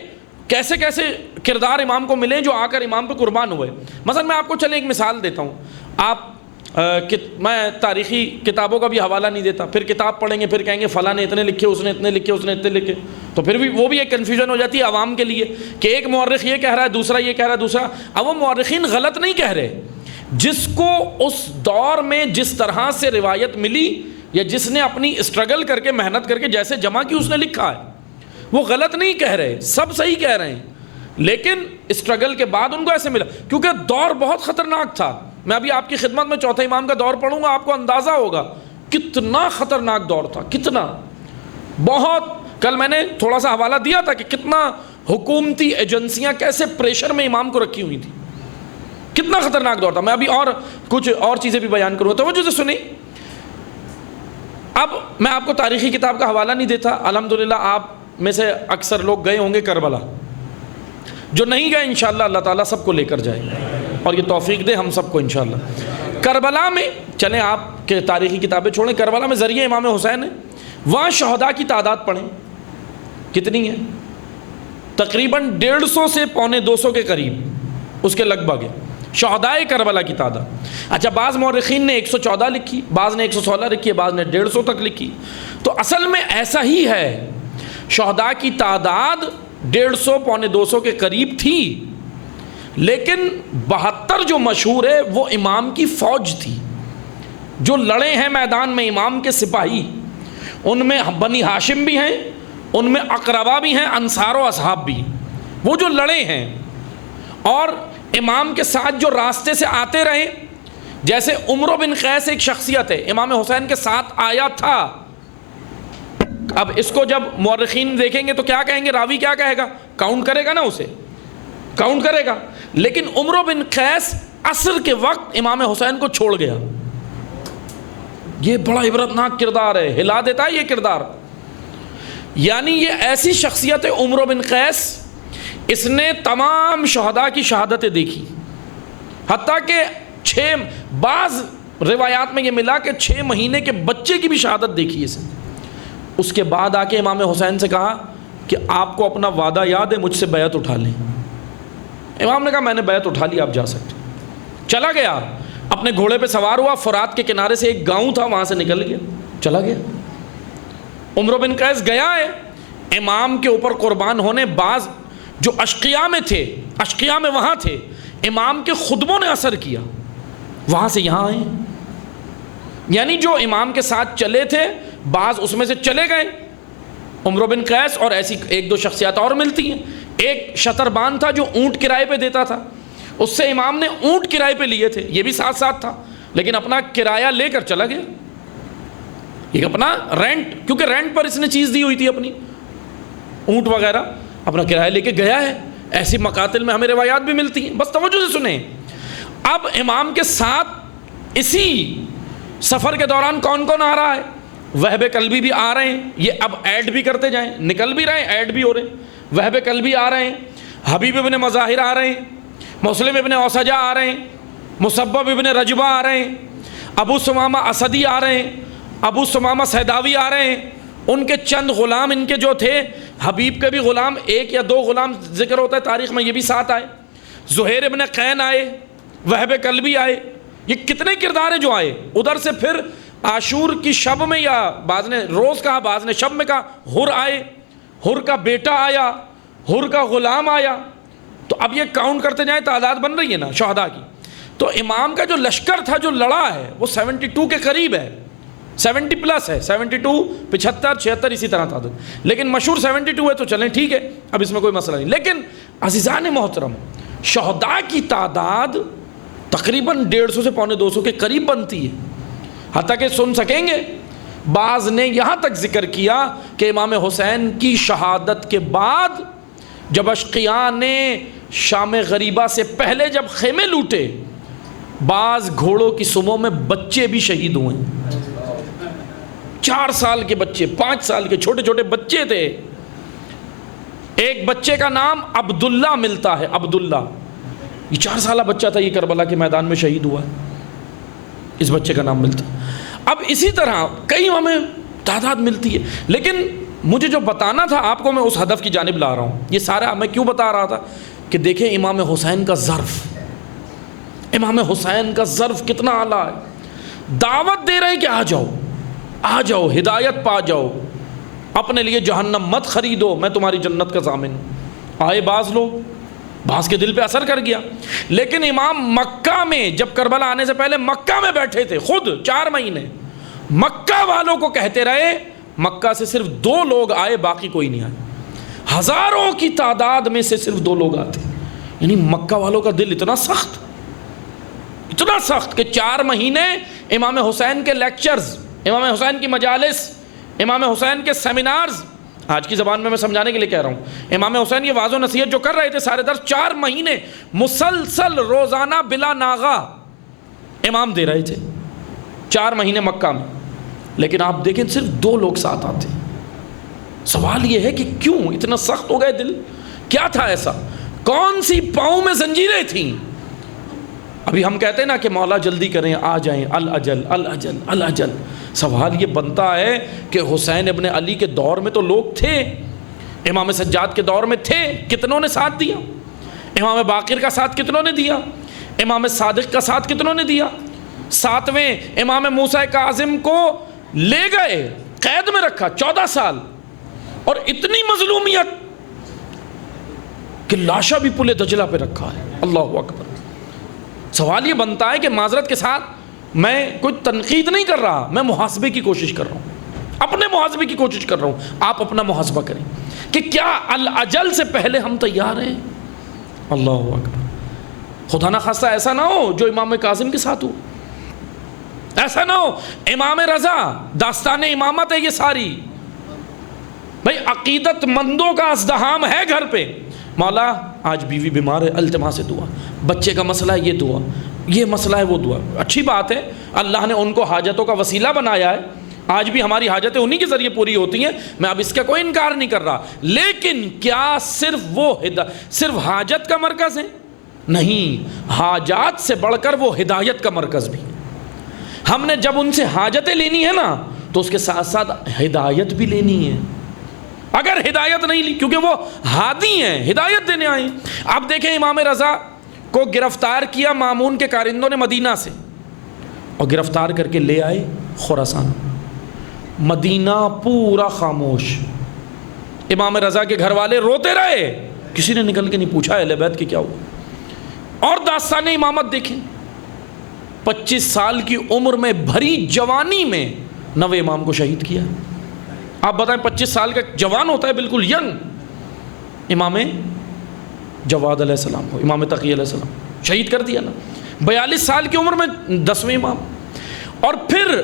کیسے کیسے کردار امام کو ملے جو آ کر امام پہ قربان ہوئے. مثلا میں آپ کو چلیں ایک مثال دیتا ہوں. آپ میں تاریخی کتابوں کا بھی حوالہ نہیں دیتا, پھر کتاب پڑھیں گے پھر کہیں گے فلاں نے اتنے لکھے, اس نے اتنے لکھے, اس نے اتنے لکھے, تو پھر بھی وہ بھی ایک کنفیوژن ہو جاتی ہے عوام کے لیے کہ ایک مورخ یہ کہہ رہا ہے, دوسرا یہ کہہ رہا ہے, دوسرا. اب وہ مورخین غلط نہیں کہہ رہے, جس کو اس دور میں جس طرح سے روایت ملی یا جس نے اپنی اسٹرگل کر کے محنت کر کے جیسے جمع کی اس نے لکھا ہے, وہ غلط نہیں کہہ رہے, سب صحیح کہہ رہے ہیں. لیکن اسٹرگل کے بعد ان کو ایسے ملا, کیونکہ دور بہت خطرناک تھا. میں ابھی آپ کی خدمت میں چوتھے امام کا دور پڑھوں گا, آپ کو اندازہ ہوگا کتنا خطرناک دور تھا, کتنا بہت. کل میں نے تھوڑا سا حوالہ دیا تھا کہ کتنا حکومتی ایجنسیاں کیسے پریشر میں امام کو رکھی ہوئی تھی, کتنا خطرناک دور تھا. میں ابھی اور کچھ اور چیزیں بھی بیان کروں, توجہ سے سنیں. اب میں آپ کو تاریخی کتاب کا حوالہ نہیں دیتا, الحمدللہ آپ میں سے اکثر لوگ گئے ہوں گے کربلا, جو نہیں گئے انشاءاللہ اللہ تعالیٰ سب کو لے کر جائے اور یہ توفیق دے ہم سب کو انشاءاللہ. کربلا میں چلیں, آپ کے تاریخی کتابیں چھوڑیں, کربلا میں ذریعہ امام حسین ہے. وہاں شہداء کی تعداد پڑھیں کتنی ہے, تقریباً 150 سے 125 کے قریب, اس کے لگ بھگ ہے شہداء کربلا کی تعداد. اچھا, بعض مورخین نے 114 لکھی, بعض نے 116 لکھی ہے, بعض نے 150 تک لکھی. تو اصل میں ایسا ہی ہے, شہداء کی تعداد 150 125 کے قریب تھی, لیکن 72 جو مشہور ہے وہ امام کی فوج تھی, جو لڑے ہیں میدان میں امام کے سپاہی. ان میں بنی ہاشم بھی ہیں, ان میں اقربا بھی ہیں, انصار و اصحاب بھی, وہ جو لڑے ہیں. اور امام کے ساتھ جو راستے سے آتے رہے, جیسے عمرو بن قیس ایک شخصیت ہے, امام حسین کے ساتھ آیا تھا. اب اس کو جب مورخین دیکھیں گے تو کیا کہیں گے, راوی کیا کہے گا, کاؤنٹ کرے گا نا, اسے کاؤنٹ کرے گا. لیکن عمرو بن قیس عصر کے وقت امام حسین کو چھوڑ گیا. یہ بڑا عبرتناک کردار ہے, ہلا دیتا ہے یہ کردار. یعنی یہ ایسی شخصیت ہے عمرو بن قیس, اس نے تمام شہداء کی شہادتیں دیکھی, حتیٰ کہ بعض روایات میں یہ ملا کہ 6 مہینے کے بچے کی بھی شہادت دیکھی اس نے. اس کے بعد آ کے امام حسین سے کہا کہ آپ کو اپنا وعدہ یاد ہے, مجھ سے بیعت اٹھا لیں. امام نے کہا میں نے بیعت اٹھا لی, آپ جا سکتے. چلا گیا, اپنے گھوڑے پہ سوار ہوا, فرات کے کنارے سے ایک گاؤں تھا وہاں سے نکل گیا, چلا گیا. عمرو بن قیس گیا ہے امام کے اوپر قربان ہونے. بعض جو اشقیاء میں تھے, اشقیاء میں وہاں تھے, امام کے خطبوں نے اثر کیا, وہاں سے یہاں آئے. یعنی جو امام کے ساتھ چلے تھے بعض اس میں سے چلے گئے. عمرو بن قیس اور ایسی 1-2 شخصیات اور ملتی ہیں. ایک شتربان تھا جو اونٹ کرائے پہ دیتا تھا, اس سے امام نے اونٹ کرائے پہ لیے تھے, یہ بھی ساتھ ساتھ تھا, لیکن اپنا کرایہ لے کر چلا گیا. یہ اپنا رینٹ, کیونکہ رینٹ پر اس نے چیز دی ہوئی تھی اپنی, اونٹ وغیرہ, اپنا کرایہ لے کے گیا ہے. ایسی مقاتل میں ہمیں روایات بھی ملتی ہیں. بس توجہ سے سنیں. اب امام کے ساتھ اسی سفر کے دوران کون کون آ رہا ہے, وہب کلبی بھی آ رہے ہیں, یہ اب ایڈ بھی کرتے جائیں, نکل بھی رہے ہیں, ایڈ بھی ہو رہے ہیں. وہب کلبی آ رہے ہیں, حبیب ابن مظاہر آ رہے ہیں, مسلم ابن اوسجہ آ رہے ہیں, مصبب ابن رجبہ آ رہے ہیں, ابو ثمامہ اسدی آ رہے ہیں, ابو ثمامہ سیداوی آ رہے ہیں، ان کے چند غلام ان کے جو تھے، حبیب کے بھی غلام 1 یا 2 غلام ذکر ہوتا ہے تاریخ میں، یہ بھی ساتھ آئے، زہیر ابن قین آئے، وہب کلبی آئے، یہ کتنے کردار ہیں جو آئے۔ ادھر سے پھر عاشور کی شب میں، یا بعض نے روز کہا بعض نے شب میں کہا، ہر آئے، ہر کا بیٹا آیا، ہر کا غلام آیا۔ تو اب یہ کاؤنٹ کرتے جائیں تعداد بن رہی ہے نا شہداء کی۔ تو امام کا جو لشکر تھا جو لڑا ہے وہ 72 کے قریب ہے، 70 پلس ہے، 72 75 76 اسی طرح تعداد، لیکن مشہور 72 ہے، تو چلیں ٹھیک ہے، اب اس میں کوئی مسئلہ نہیں۔ لیکن عزیزان محترم، شہداء کی تعداد تقریباً 150 سے 250 کے قریب بنتی ہے، حتیٰ کہ سن سکیں گے بعض نے یہاں تک ذکر کیا کہ امام حسین کی شہادت کے بعد جب اشقیاء نے شام غریبہ سے پہلے جب خیمے لوٹے، بعض گھوڑوں کی سموں میں بچے بھی شہید ہوئے، 4 سال کے بچے، 5 سال کے چھوٹے چھوٹے بچے تھے۔ ایک بچے کا نام عبداللہ ملتا ہے، عبداللہ، یہ 4 سالہ بچہ تھا، یہ کربلا کے میدان میں شہید ہوا ہے، اس بچے کا نام ملتا ہے۔ اب اسی طرح کئی ہمیں تعداد ملتی ہے، لیکن مجھے جو بتانا تھا آپ کو، میں اس ہدف کی جانب لا رہا ہوں۔ یہ سارا میں کیوں بتا رہا تھا کہ دیکھیں امام حسین کا ظرف، امام حسین کا ظرف کتنا اعلیٰ ہے۔ دعوت دے رہے ہیں کہ آ جاؤ، آ جاؤ، ہدایت پا جاؤ، اپنے لیے جہنم مت خریدو، میں تمہاری جنت کا ضامن ہوں۔ آئے بعض لوگ، بعض کے دل پہ اثر کر گیا، لیکن امام مکہ میں جب کربلا آنے سے پہلے مکہ میں بیٹھے تھے، خود 4 مہینے مکہ والوں کو کہتے رہے، مکہ سے صرف 2 لوگ آئے، باقی کوئی نہیں آئے، ہزاروں کی تعداد میں سے صرف 2 لوگ آتے۔ یعنی مکہ والوں کا دل اتنا سخت کہ 4 مہینے امام حسین کے لیکچرز، امام حسین کی مجالس، امام حسین کے سیمینارز، آج کی زبان میں سمجھانے کے لیے کہہ رہا ہوں، امام حسین یہ واضح نصیحت جو کر رہے تھے سارے درس، 4 مہینے مسلسل روزانہ بلا ناغہ امام دے رہے تھے، 4 مہینے مکہ میں۔ لیکن آپ دیکھیں صرف 2 لوگ ساتھ آتے۔ سوال یہ ہے کہ کیوں اتنا سخت ہو گئے دل؟ کیا تھا ایسا؟ کون سی پاؤں میں زنجیریں تھیں؟ ابھی ہم کہتے ہیں نا کہ مولا جلدی کریں، آ جائیں، الاجل الاجل الاجل۔ سوال یہ بنتا ہے کہ حسین ابن علی کے دور میں تو لوگ تھے، امام سجاد کے دور میں تھے، کتنوں نے ساتھ دیا؟ امام باقر کا ساتھ کتنوں نے دیا؟ امام صادق کا ساتھ کتنوں نے دیا؟ 7ویں امام موسیٰ کاظم کو لے گئے، قید میں رکھا 14 سال، اور اتنی مظلومیت کہ لاشا بھی پل دجلہ پہ رکھا ہے۔ اللہ اکبر۔ سوال یہ بنتا ہے کہ معذرت کے ساتھ میں کوئی تنقید نہیں کر رہا، میں محاسبے کی کوشش کر رہا ہوں، اپنے محاسبے کی کوشش کر رہا ہوں، آپ اپنا محاسبہ کریں کہ کیا الاجل سے پہلے ہم تیار ہیں؟ اللہ اکبر۔ خدا نہ خواستہ ایسا نہ ہو جو امام کاظم کے ساتھ ہو، ایسا نہ ہو امام رضا، داستان امامت ہے یہ ساری، بھائی عقیدت مندوں کا ازدحام ہے گھر پہ، مولا آج بیوی بیمار ہے، التما سے دعا، بچے کا مسئلہ ہے یہ دعا، یہ مسئلہ ہے وہ دعا۔ اچھی بات ہے، اللہ نے ان کو حاجتوں کا وسیلہ بنایا ہے، آج بھی ہماری حاجتیں انہی کے ذریعے پوری ہوتی ہیں، میں اب اس کا کوئی انکار نہیں کر رہا، لیکن کیا صرف حاجت کا مرکز ہے؟ نہیں، حاجات سے بڑھ کر وہ ہدایت کا مرکز بھی۔ ہم نے جب ان سے حاجتیں لینی ہے نا تو اس کے ساتھ ساتھ ہدایت بھی لینی ہے۔ اگر ہدایت نہیں لی، کیونکہ وہ ہادی ہیں، ہدایت دینے آئے۔ اب دیکھیں امام رضا کو گرفتار کیا مامون کے کارندوں نے مدینہ سے، اور گرفتار کر کے لے آئے خراسان، مدینہ پورا خاموش، امام رضا کے گھر والے روتے رہے، کسی نے نکل کے نہیں پوچھا اہل بیت کہ کیا ہوا۔ اور داستان امامت دیکھیں، 25 سال کی عمر میں، بھری جوانی میں 9 امام کو شہید کیا۔ آپ بتائیں 25 سال کا جوان ہوتا ہے بالکل ینگ، امام جواد علیہ السلام کو، امام تقی علیہ السلام شہید کر دیا نا، 42 سال کی عمر میں 10ویں امام۔ اور پھر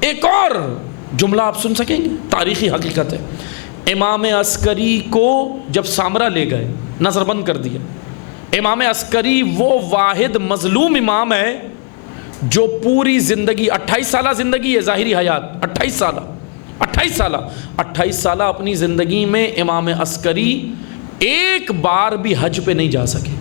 ایک اور جملہ آپ سن سکیں گے، تاریخی حقیقت ہے، امام عسکری کو جب سامرا لے گئے، نظر بند کر دیا، امام عسکری وہ واحد مظلوم امام ہے جو پوری زندگی، 28 سالہ زندگی ہے ظاہری حیات، 28 سالہ اپنی زندگی میں امام عسکری ایک بار بھی حج پہ نہیں جا سکے،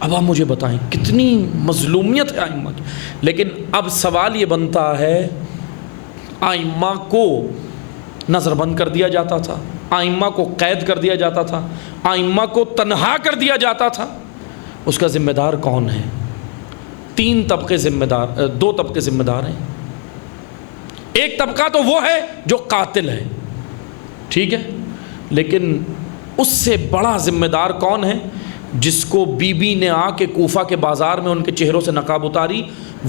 اب آپ مجھے بتائیں کتنی مظلومیت ہے ائمہ کی. لیکن اب سوال یہ بنتا ہے ائمہ کو نظر بند کر دیا جاتا تھا، ائمہ کو قید کر دیا جاتا تھا، ائمہ کو تنہا کر دیا جاتا تھا، اس کا ذمہ دار کون ہے؟ دو طبقے ذمہ دار ہیں. ایک طبقہ تو وہ ہے جو قاتل ہے، ٹھیک ہے، لیکن اس سے بڑا ذمہ دار کون ہے؟ جس کو بی بی نے آ کے کوفہ کے بازار میں ان کے چہروں سے نقاب اتاری،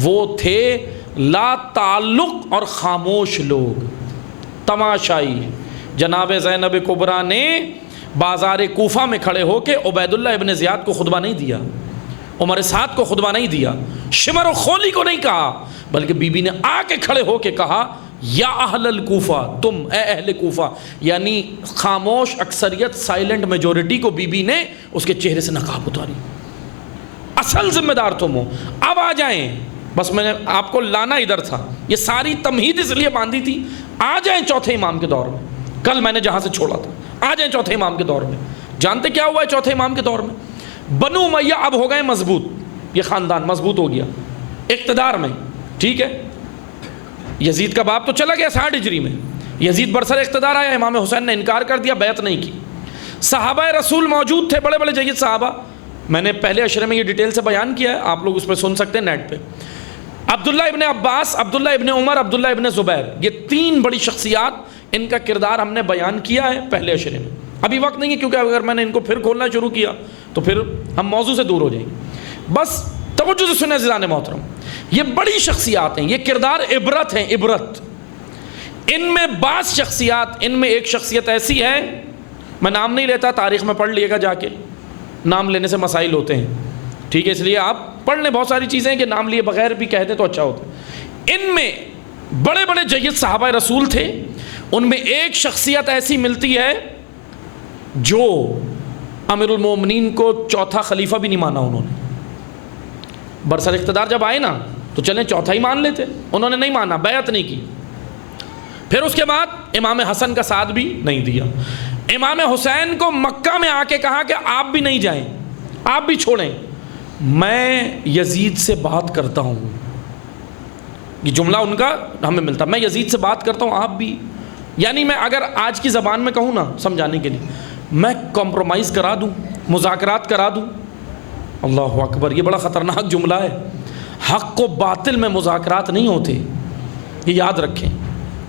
وہ تھے لا تعلق اور خاموش لوگ، تماشائی. جناب زینب کبریٰ نے بازار کوفہ میں کھڑے ہو کے عبید اللہ ابن زیاد کو خطبہ نہیں دیا، عمر سعد کو خطبہ نہیں دیا، شمر و خولی کو نہیں کہا، بلکہ بی بی نے آ کے کھڑے ہو کے کہا یا اہل الکوفہ، تم اے اہل کوفہ، یعنی خاموش اکثریت، سائلنٹ میجورٹی کو بی بی نے اس کے چہرے سے نقاب اتاری. اصل ذمہ دار تم ہو. اب آ جائیں، بس میں نے آپ کو لانا ادھر تھا، یہ ساری تمہید اس لیے باندھی تھی. آ جائیں چوتھے امام کے دور میں، کل میں نے جہاں سے چھوڑا تھا، آ جائیں چوتھے امام کے دور میں. جانتے کیا ہوا ہے چوتھے امام کے دور میں؟ بنو امیہ اب ہو گئے مضبوط، یہ خاندان مضبوط ہو گیا اقتدار میں، ٹھیک ہے. یزید کا باپ تو چلا گیا 60 ہجری میں، یزید برسر اقتدار آیا، امام حسین نے انکار کر دیا، بیعت نہیں کی. صحابہ رسول موجود تھے، بڑے بڑے جید صحابہ، میں نے پہلے اشرے میں یہ ڈیٹیل سے بیان کیا ہے، آپ لوگ اس پہ سن سکتے ہیں نیٹ پہ. عبداللہ ابن عباس، عبداللہ ابن عمر، عبداللہ ابن زبیر، یہ 3 بڑی شخصیات، ان کا کردار ہم نے بیان کیا ہے پہلے اشرے میں. ابھی وقت نہیں ہے کیونکہ اگر میں نے ان کو پھر کھولنا شروع کیا تو پھر ہم موضوع سے دور ہو جائیں گے. بس توجہ سے سنیں عزیزان محترم، یہ بڑی شخصیات ہیں، یہ کردار عبرت ہیں، عبرت. ان میں بعض شخصیات، ان میں ایک شخصیت ایسی ہے، میں نام نہیں لیتا، تاریخ میں پڑھ لیے گا جا کے، نام لینے سے مسائل ہوتے ہیں، ٹھیک ہے، اس لیے آپ پڑھ لیں. بہت ساری چیزیں کہ نام لیے بغیر بھی کہہ دیں تو اچھا ہوتا ہے. ان میں بڑے بڑے جید صحابہ رسول تھے، ان میں ایک شخصیت ایسی ملتی ہے جو امیر المومنین کو چوتھا خلیفہ بھی نہیں مانا. انہوں نے برسر اقتدار جب آئے نا تو چلیں چوتھا ہی مان لیتے، انہوں نے نہیں مانا، بیعت نہیں کی. پھر اس کے بعد امام حسن کا ساتھ بھی نہیں دیا. امام حسین کو مکہ میں آ کے کہا کہ آپ بھی نہیں جائیں، آپ بھی چھوڑیں، میں یزید سے بات کرتا ہوں. یہ جملہ ان کا ہمیں ملتا، میں یزید سے بات کرتا ہوں، آپ بھی، یعنی میں اگر آج کی زبان میں کہوں نا سمجھانے کے لیے، میں کمپرومائز کرا دوں، مذاکرات کرا دوں. اللہ اکبر، یہ بڑا خطرناک جملہ ہے. حق و باطل میں مذاکرات نہیں ہوتے، یہ یاد رکھیں.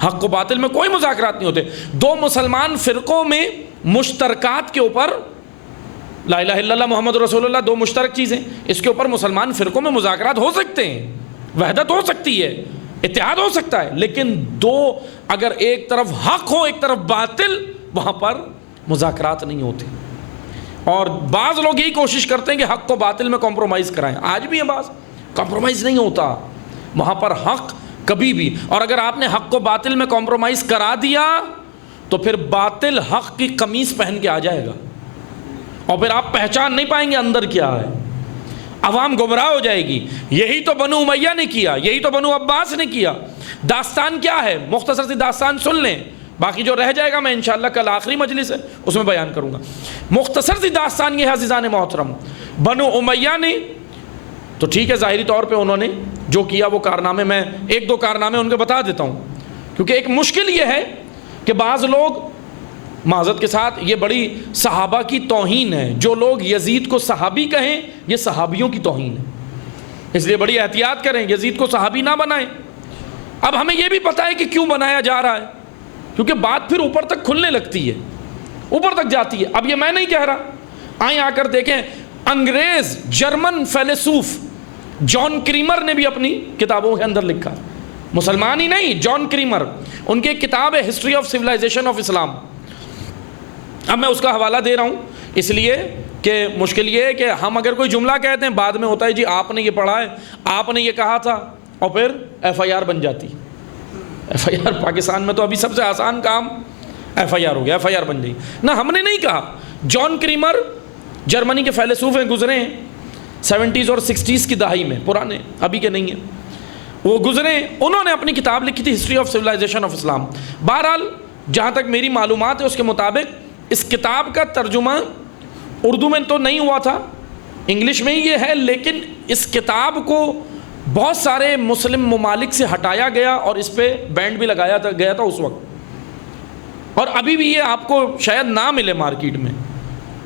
حق و باطل میں کوئی مذاکرات نہیں ہوتے. دو مسلمان فرقوں میں مشترکات کے اوپر، لا الہ الا اللہ محمد رسول اللہ، 2 مشترک چیزیں، اس کے اوپر مسلمان فرقوں میں مذاکرات ہو سکتے ہیں، وحدت ہو سکتی ہے، اتحاد ہو سکتا ہے، لیکن اگر ایک طرف حق ہو ایک طرف باطل، وہاں پر مذاکرات نہیں ہوتے. اور بعض لوگ یہی کوشش کرتے ہیں کہ حق کو باطل میں کمپرومائز کرائیں. آج بھی ہے، بعض کمپرومائز نہیں ہوتا وہاں پر حق کبھی بھی. اور اگر آپ نے حق کو باطل میں کمپرومائز کرا دیا تو پھر باطل حق کی قمیص پہن کے آ جائے گا، اور پھر آپ پہچان نہیں پائیں گے اندر کیا ہے، عوام گمراہ ہو جائے گی. یہی تو بنو امیہ نے کیا، یہی تو بنو عباس نے کیا. داستان کیا ہے؟ مختصر سی داستان سن لیں، باقی جو رہ جائے گا میں انشاءاللہ کل آخری مجلس ہے اس میں بیان کروں گا. مختصر سی داستان یہ ہے عزیزان محترم، بنو امیہ نے تو ٹھیک ہے ظاہری طور پہ انہوں نے جو کیا وہ کارنامے، میں 1-2 کارنامے ان کے بتا دیتا ہوں، کیونکہ ایک مشکل یہ ہے کہ بعض لوگ، معذرت کے ساتھ، یہ بڑی صحابہ کی توہین ہے. جو لوگ یزید کو صحابی کہیں یہ صحابیوں کی توہین ہے، اس لیے بڑی احتیاط کریں، یزید کو صحابی نہ بنائیں. اب ہمیں یہ بھی پتہ ہے کہ کیوں بنایا جا رہا ہے، کیونکہ بات پھر اوپر تک کھلنے لگتی ہے، اوپر تک جاتی ہے. اب یہ میں نہیں کہہ رہا، آئیں آ کر دیکھیں، انگریز جرمن فیلسوف جان کریمر نے بھی اپنی کتابوں کے اندر لکھا، مسلمان ہی نہیں، جان کریمر، ان کی ایک کتاب ہے ہسٹری آف سویلائزیشن آف اسلام. اب میں اس کا حوالہ دے رہا ہوں اس لیے کہ مشکل یہ ہے کہ ہم اگر کوئی جملہ کہتے ہیں بعد میں ہوتا ہے جی آپ نے یہ پڑھا ہے، آپ نے یہ کہا تھا، اور پھر FIR بن جاتی. FIR پاکستان میں تو ابھی سب سے آسان کام FIR ہو گیا، FIR بن گئی. نہ، ہم نے نہیں کہا. جان کریمر جرمنی کے فیلسوف ہیں، گزرے ہیں 70s اور 60s کی دہائی میں، پرانے، ابھی کے نہیں ہیں، وہ گزرے. انہوں نے اپنی کتاب لکھی تھی ہسٹری آف سویلائزیشن آف اسلام. بہرحال جہاں تک میری معلومات ہے اس کے مطابق اس کتاب کا ترجمہ اردو میں تو نہیں ہوا تھا، انگلش میں ہی یہ ہے، لیکن اس کتاب کو بہت سارے مسلم ممالک سے ہٹایا گیا اور اس پہ بینڈ بھی لگایا گیا تھا اس وقت، اور ابھی بھی یہ آپ کو شاید نہ ملے مارکیٹ میں،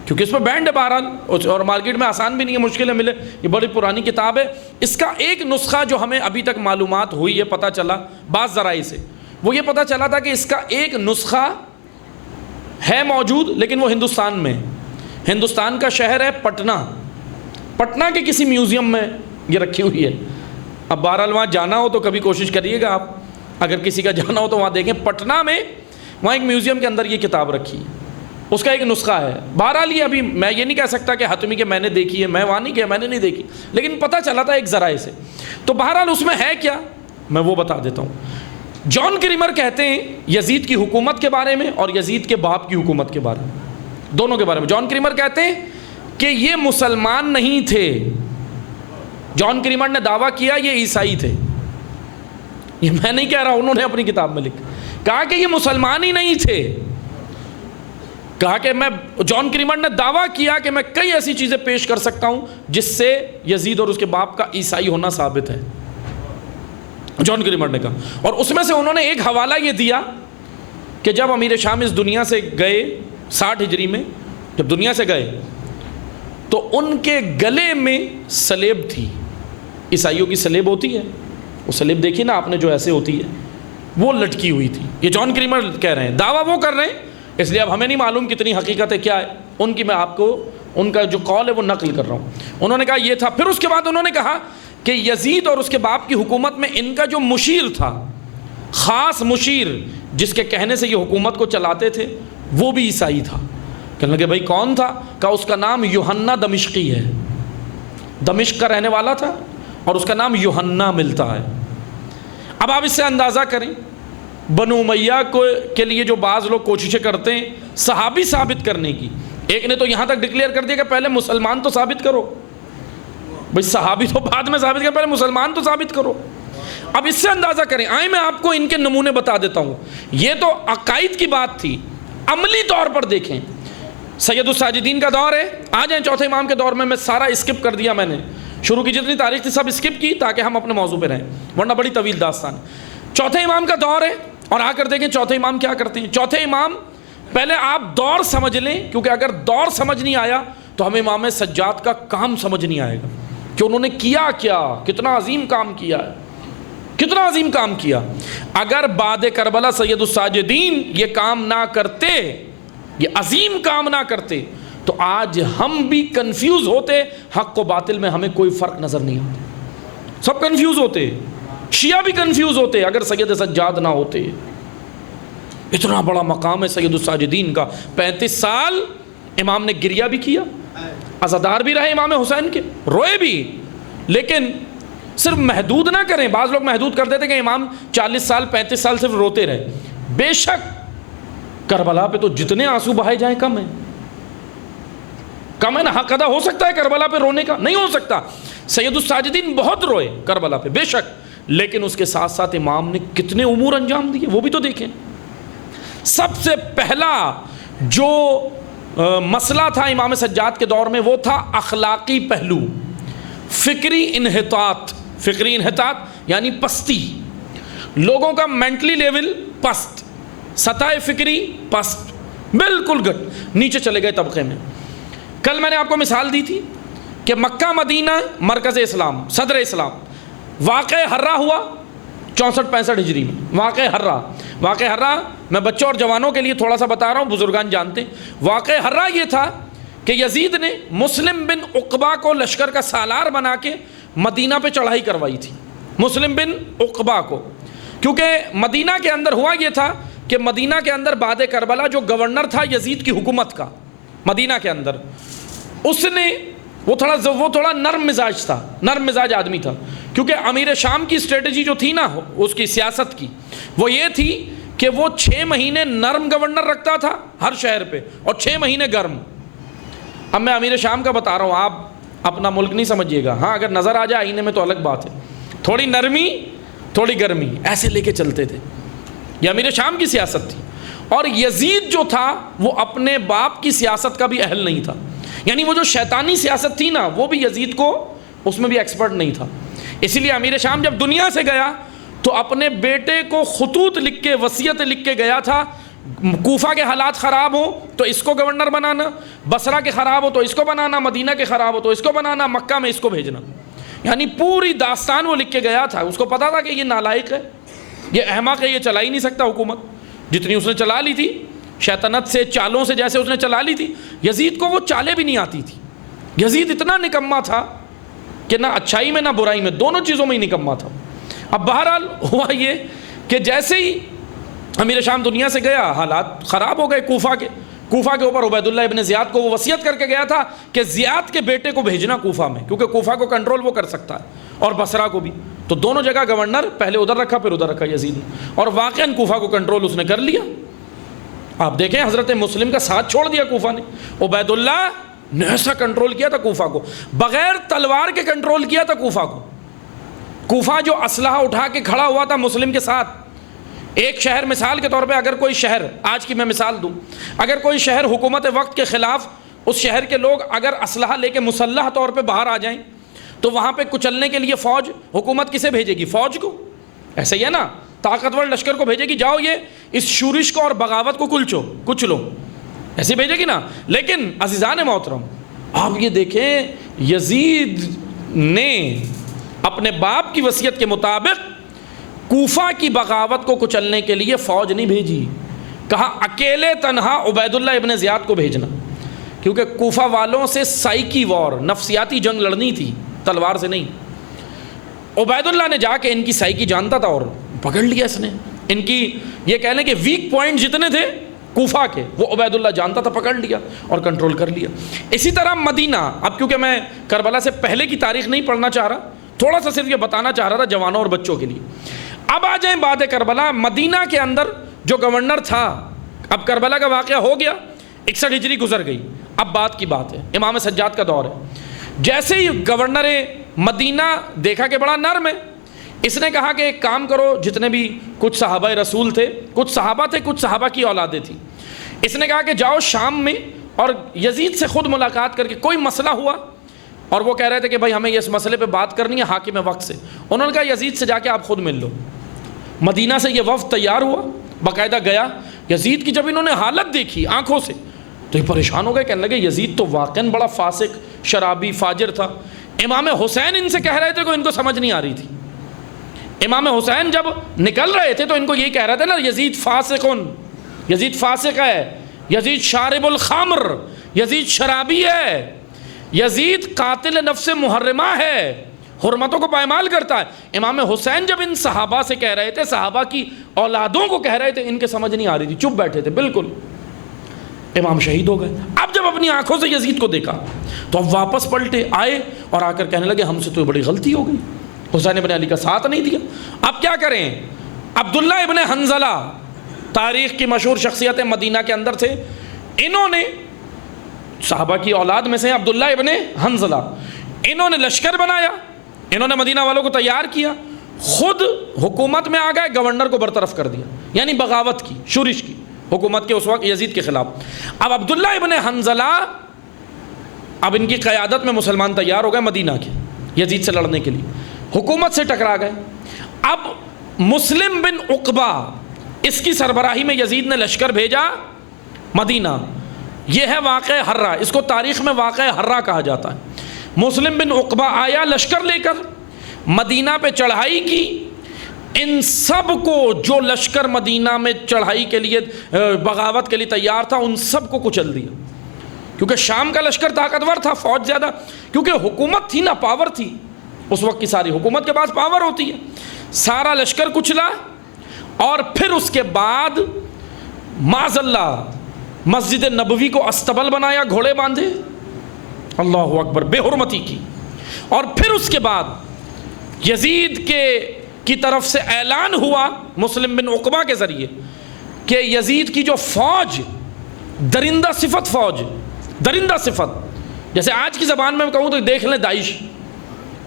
کیونکہ اس پہ بینڈ ہے بہرحال، اور مارکیٹ میں آسان بھی نہیں ہے، مشکل ہے ملے، یہ بڑی پرانی کتاب ہے۔ اس کا ایک نسخہ جو ہمیں ابھی تک معلومات ہوئی ہے، پتہ چلا بعض ذرائع سے، وہ یہ پتہ چلا تھا کہ اس کا ایک نسخہ ہے موجود، لیکن وہ ہندوستان میں، ہندوستان کا شہر ہے پٹنہ، پٹنہ کے کسی میوزیم میں یہ رکھی ہوئی ہے۔ اب بہرحال وہاں جانا ہو تو کبھی کوشش کریے گا آپ، اگر کسی کا جانا ہو تو وہاں دیکھیں، پٹنہ میں وہاں ایک میوزیم کے اندر یہ کتاب رکھی ہے، اس کا ایک نسخہ ہے۔ بہرحال یہ ابھی میں یہ نہیں کہہ سکتا کہ حتمی کہ میں نے دیکھی ہے، میں وہاں نہیں گیا، میں نے نہیں دیکھی، لیکن پتہ چلا تھا ایک ذرائع سے۔ تو بہرحال اس میں ہے کیا، میں وہ بتا دیتا ہوں۔ جان کریمر کہتے ہیں یزید کی حکومت کے بارے میں اور یزید کے باپ کی حکومت کے بارے میں، دونوں کے بارے میں۔ جان کریمر کہتے ہیں کہ یہ مسلمان نہیں تھے، جان کریمر نے دعویٰ کیا یہ عیسائی تھے، یہ میں نہیں کہہ رہا، انہوں نے اپنی کتاب میں لکھا، کہا کہ یہ مسلمان ہی نہیں تھے، کہا کہ جان کریمر نے دعویٰ کیا کہ میں کئی ایسی چیزیں پیش کر سکتا ہوں جس سے یزید اور اس کے باپ کا عیسائی ہونا ثابت ہے، جان کریمر نے کہا۔ اور اس میں سے انہوں نے ایک حوالہ یہ دیا کہ جب امیر شام اس دنیا سے گئے 60 ہجری میں، جب دنیا سے گئے تو ان کے گلے میں سلیب تھی، عیسائیوں کی سلیب ہوتی ہے، وہ سلیب دیکھی نا آپ نے جو ایسے ہوتی ہے، وہ لٹکی ہوئی تھی۔ یہ جان کریمر کہہ رہے ہیں، دعویٰ وہ کر رہے ہیں، اس لیے اب ہمیں نہیں معلوم کتنی حقیقت ہے کیا ہے، ان کی میں آپ کو ان کا جو قول ہے وہ نقل کر رہا ہوں۔ انہوں نے کہا یہ تھا۔ پھر اس کے بعد انہوں نے کہا کہ یزید اور اس کے باپ کی حکومت میں ان کا جو مشیر تھا، خاص مشیر جس کے کہنے سے یہ حکومت کو چلاتے تھے، وہ بھی عیسائی تھا۔ کہنے لگے بھائی کون تھا؟ کہا اس کا نام یوحنا دمشقی ہے، دمشق کا رہنے والا تھا اور اس کا نام یوحنا ملتا ہے۔ اب آپ اس سے اندازہ کریں، بنو امیہ کے لیے جو بعض لوگ کوششیں کرتے ہیں صحابی ثابت کرنے کی، ایک نے تو یہاں تک ڈکلیئر کر دیا کہ پہلے مسلمان تو ثابت کرو، بھائی صحابی تو بعد میں ثابت کر، پہلے مسلمان تو ثابت کرو۔ اب اس سے اندازہ کریں، آئیں میں آپ کو ان کے نمونے بتا دیتا ہوں۔ یہ تو عقائد کی بات تھی، عملی طور پر دیکھیں، سید الساجدین کا دور ہے، آ جائیں چوتھے امام کے دور میں سارا اسکپ کر دیا میں نے، شروع کی جتنی تاریخ تھی سب اسکپ کی تاکہ ہم اپنے موضوع پہ رہیں، ورنہ بڑی طویل داستان۔ چوتھے امام کا دور ہے اور آ کر دیکھیں چوتھے امام کیا کرتے ہیں۔ چوتھے امام، پہلے آپ دور سمجھ لیں، کیونکہ اگر دور سمجھ نہیں آیا تو ہمیں امام سجاد کا کام سمجھ نہیں آئے گا کہ انہوں نے کیا کیا، کتنا عظیم کام کیا ہے، کتنا عظیم کام کیا۔ اگر بعد کربلا سید الساجدین یہ کام نہ کرتے، یہ عظیم کام نہ کرتے، تو آج ہم بھی کنفیوز ہوتے، حق و باطل میں ہمیں کوئی فرق نظر نہیں آتا، سب کنفیوز ہوتے، شیعہ بھی کنفیوز ہوتے اگر سید سجاد نہ ہوتے۔ اتنا بڑا مقام ہے سید الساجدین کا، 35 سال امام نے گریہ بھی کیا، عزادار بھی رہے امام حسین کے، روئے بھی، لیکن صرف محدود نہ کریں، بعض لوگ محدود کر دیتے کہ امام 40 سال 35 سال صرف روتے رہے، بے شک کربلا پہ تو جتنے آنسو بہائے جائیں کم ہے، کم ہے نا، حق ادا ہو سکتا ہے کربلا پہ رونے کا؟ نہیں ہو سکتا۔ سید الساجدین بہت روئے کربلا پہ بے شک، لیکن اس کے ساتھ ساتھ امام نے کتنے امور انجام دیے وہ بھی تو دیکھیں۔ سب سے پہلا جو مسئلہ تھا امام سجاد کے دور میں وہ تھا اخلاقی پہلو، فکری انحطاط، فکری انحطاط یعنی پستی، لوگوں کا مینٹلی لیول پست، سطح فکری پست، بالکل گٹ نیچے چلے گئے طبقے میں۔ کل میں نے آپ کو مثال دی تھی کہ مکہ مدینہ مرکز اسلام، صدر اسلام، واقع ہرہ ہوا 64-65 ہجری میں، واقع ہرہ میں بچوں اور جوانوں کے لیے تھوڑا سا بتا رہا ہوں، بزرگان جانتے ہیں۔ واقع ہرہ یہ تھا کہ یزید نے مسلم بن عقبہ کو لشکر کا سالار بنا کے مدینہ پہ چڑھائی کروائی تھی، مسلم بن عقبہ کو، کیونکہ مدینہ کے اندر ہوا یہ تھا کہ مدینہ کے اندر بعد کربلا جو گورنر تھا یزید کی حکومت کا مدینہ کے اندر، اس نے وہ تھوڑا نرم مزاج تھا، نرم مزاج آدمی تھا، کیونکہ امیر شام کی اسٹریٹجی جو تھی نا اس کی سیاست کی، وہ یہ تھی کہ وہ 6 مہینے نرم گورنر رکھتا تھا ہر شہر پہ اور 6 مہینے گرم۔ اب میں امیر شام کا بتا رہا ہوں، آپ اپنا ملک نہیں سمجھیے گا، ہاں اگر نظر آ جائے آئینے میں تو الگ بات ہے، تھوڑی نرمی تھوڑی گرمی ایسے لے کے چلتے تھے، یہ امیر شام کی سیاست تھی۔ اور یزید جو تھا وہ اپنے باپ کی سیاست کا بھی اہل نہیں تھا، یعنی وہ جو شیطانی سیاست تھی نا وہ بھی یزید کو اس میں بھی ایکسپرٹ نہیں تھا. اسی لیے امیر شام جب دنیا سے گیا تو اپنے بیٹے کو خطوط لکھ کے وصیت لکھ کے گیا تھا, کوفہ کے حالات خراب ہوں تو اس کو گورنر بنانا, بصرہ کے خراب ہو تو اس کو بنانا, مدینہ کے خراب ہو تو اس کو بنانا, مکہ میں اس کو بھیجنا. یعنی پوری داستان وہ لکھ کے گیا تھا. اس کو پتا تھا کہ یہ نالائق ہے, یہ احمق ہے, یہ چلا ہی نہیں سکتا حکومت جتنی اس نے چلا لی تھی, شیطنت سے چالوں سے جیسے اس نے چلا لی تھی. یزید کو وہ چالیں بھی نہیں آتی تھی. یزید اتنا نکما تھا کہ نہ اچھائی میں نہ برائی میں, دونوں چیزوں میں ہی نکما تھا. اب بہرحال ہوا یہ کہ جیسے ہی امیر شام دنیا سے گیا حالات خراب ہو گئے کوفہ کے اوپر. عبید اللہ ابن زیاد کو وہ وصیت کر کے گیا تھا کہ زیاد کے بیٹے کو بھیجنا کوفہ میں, کیونکہ کوفہ کو کنٹرول وہ کر سکتا ہے اور بصرہ کو بھی. تو دونوں جگہ گورنر پہلے ادھر رکھا پھر ادھر رکھا یزید نے, اور واقعاً کوفہ کو کنٹرول اس نے کر لیا. آپ دیکھیں حضرت مسلم کا ساتھ چھوڑ دیا کوفہ نے. عبید اللہ نے ایسا کنٹرول کیا تھا کوفہ کو, بغیر تلوار کے کنٹرول کیا تھا کوفہ کو. کوفہ جو اسلحہ اٹھا کے کھڑا ہوا تھا مسلم کے ساتھ. ایک شہر مثال کے طور پہ اگر کوئی شہر, آج کی میں مثال دوں, اگر کوئی شہر حکومت وقت کے خلاف, اس شہر کے لوگ اگر اسلحہ لے کے مسلح طور پہ باہر آ جائیں تو وہاں پہ کچلنے کے لیے فوج, حکومت کسے بھیجے گی؟ فوج کو. ایسا ہی ہے نا, طاقتور لشکر کو بھیجے گی, جاؤ یہ اس شورش کو اور بغاوت کو کچلو, ایسے بھیجے گی نا. لیکن عزیزان محترم آپ یہ دیکھیں, یزید نے اپنے باپ کی وصیت کے مطابق کوفہ کی بغاوت کو کچلنے کے لیے فوج نہیں بھیجی. کہا اکیلے تنہا عبید اللہ ابن زیاد کو بھیجنا, کیونکہ کوفہ والوں سے سائیکی وار, نفسیاتی جنگ لڑنی تھی, تلوار سے نہیں. عبید اللہ نے جا کے ان کی سائیکی جانتا تھا اور پکڑ لیا اس نے. ان کی یہ کہہ لیں کہ ویک پوائنٹ جتنے تھے کوفہ کے وہ عبید اللہ جانتا تھا, پکڑ لیا اور کنٹرول کر لیا. اسی طرح مدینہ, اب کیونکہ میں کربلا سے پہلے کی تاریخ نہیں پڑھنا چاہ رہا, تھوڑا سا صرف یہ بتانا چاہ رہا تھا جوانوں اور بچوں کے لیے. اب آ جائیں بعد کربلا. مدینہ کے اندر جو گورنر تھا, اب کربلا کا واقعہ ہو گیا, 61 ہجری گزر گئی, اب بات کی بات ہے, امام سجاد کا دور ہے. جیسے ہی گورنر مدینہ دیکھا کہ بڑا نرم ہے, اس نے کہا کہ ایک کام کرو, جتنے بھی کچھ صحابہ رسول تھے, کچھ صحابہ تھے, کچھ صحابہ کی اولادیں تھیں, اس نے کہا کہ جاؤ شام میں اور یزید سے خود ملاقات کر کے, کوئی مسئلہ ہوا اور وہ کہہ رہے تھے کہ بھائی ہمیں اس مسئلے پہ بات کرنی ہے حاکم وقت سے, انہوں نے کہا یزید سے جا کے آپ خود مل لو. مدینہ سے یہ وفد تیار ہوا, باقاعدہ گیا. یزید کی جب انہوں نے حالت دیکھی آنکھوں سے تو یہ پریشان ہو گئے, کہنے لگے یزید تو واقعاً بڑا فاسق, شرابی, فاجر تھا. امام حسین ان سے کہہ رہے تھے کہ ان کو سمجھ نہیں آ رہی تھی. امام حسین جب نکل رہے تھے تو ان کو یہی کہہ رہے تھے نا, یزید فاسقن, یزید فاسق ہے, یزید شارب الخمر, یزید شرابی ہے, یزید قاتل نفس محرمہ ہے, حرمتوں کو پائمال کرتا ہے. امام حسین جب ان صحابہ سے کہہ رہے تھے, صحابہ کی اولادوں کو کہہ رہے تھے, ان کے سمجھ نہیں آ رہی تھی, چپ بیٹھے تھے بالکل. امام شہید ہو گئے. اب جب اپنی آنکھوں سے یزید کو دیکھا تو اب واپس پلٹے آئے اور آ کر کہنے لگے ہم سے تو بڑی غلطی ہو گئی, حسین ابن علی کا ساتھ نہیں دیا, اب کیا کریں. عبداللہ ابن حنظلہ تاریخ کی مشہور شخصیت مدینہ کے اندر تھے, انہوں نے صحابہ کی اولاد میں سے عبداللہ ابن حنظلہ, انہوں نے لشکر بنایا, انہوں نے مدینہ والوں کو تیار کیا, خود حکومت میں آ گئے, گورنر کو برطرف کر دیا, یعنی بغاوت کی, شورش کی حکومت کے اس وقت یزید کے خلاف. اب عبداللہ ابن حنظلہ اب ان کی قیادت میں مسلمان تیار ہو گئے مدینہ کے یزید سے لڑنے کے لیے, حکومت سے ٹکرا گئے. اب مسلم بن عقبہ اس کی سربراہی میں یزید نے لشکر بھیجا مدینہ. یہ ہے واقعہ حرہ, اس کو تاریخ میں واقعہ حرہ کہا جاتا ہے. مسلم بن عقبہ آیا لشکر لے کر, مدینہ پہ چڑھائی کی. ان سب کو جو لشکر مدینہ میں چڑھائی کے لیے بغاوت کے لیے تیار تھا ان سب کو کچل دیا, کیونکہ شام کا لشکر طاقتور تھا, فوج زیادہ, کیونکہ حکومت تھی نا, پاور تھی اس وقت کی, ساری حکومت کے پاس پاور ہوتی ہے. سارا لشکر کچلا اور پھر اس کے بعد معاذ اللہ مسجد نبوی کو استبل بنایا, گھوڑے باندھے, اللہ اکبر, بے حرمتی کی. اور پھر اس کے بعد یزید کی طرف سے اعلان ہوا مسلم بن عقبہ کے ذریعے کہ یزید کی جو فوج, درندہ صفت فوج, درندہ صفت, جیسے آج کی زبان میں کہوں تو دیکھ لیں داعش,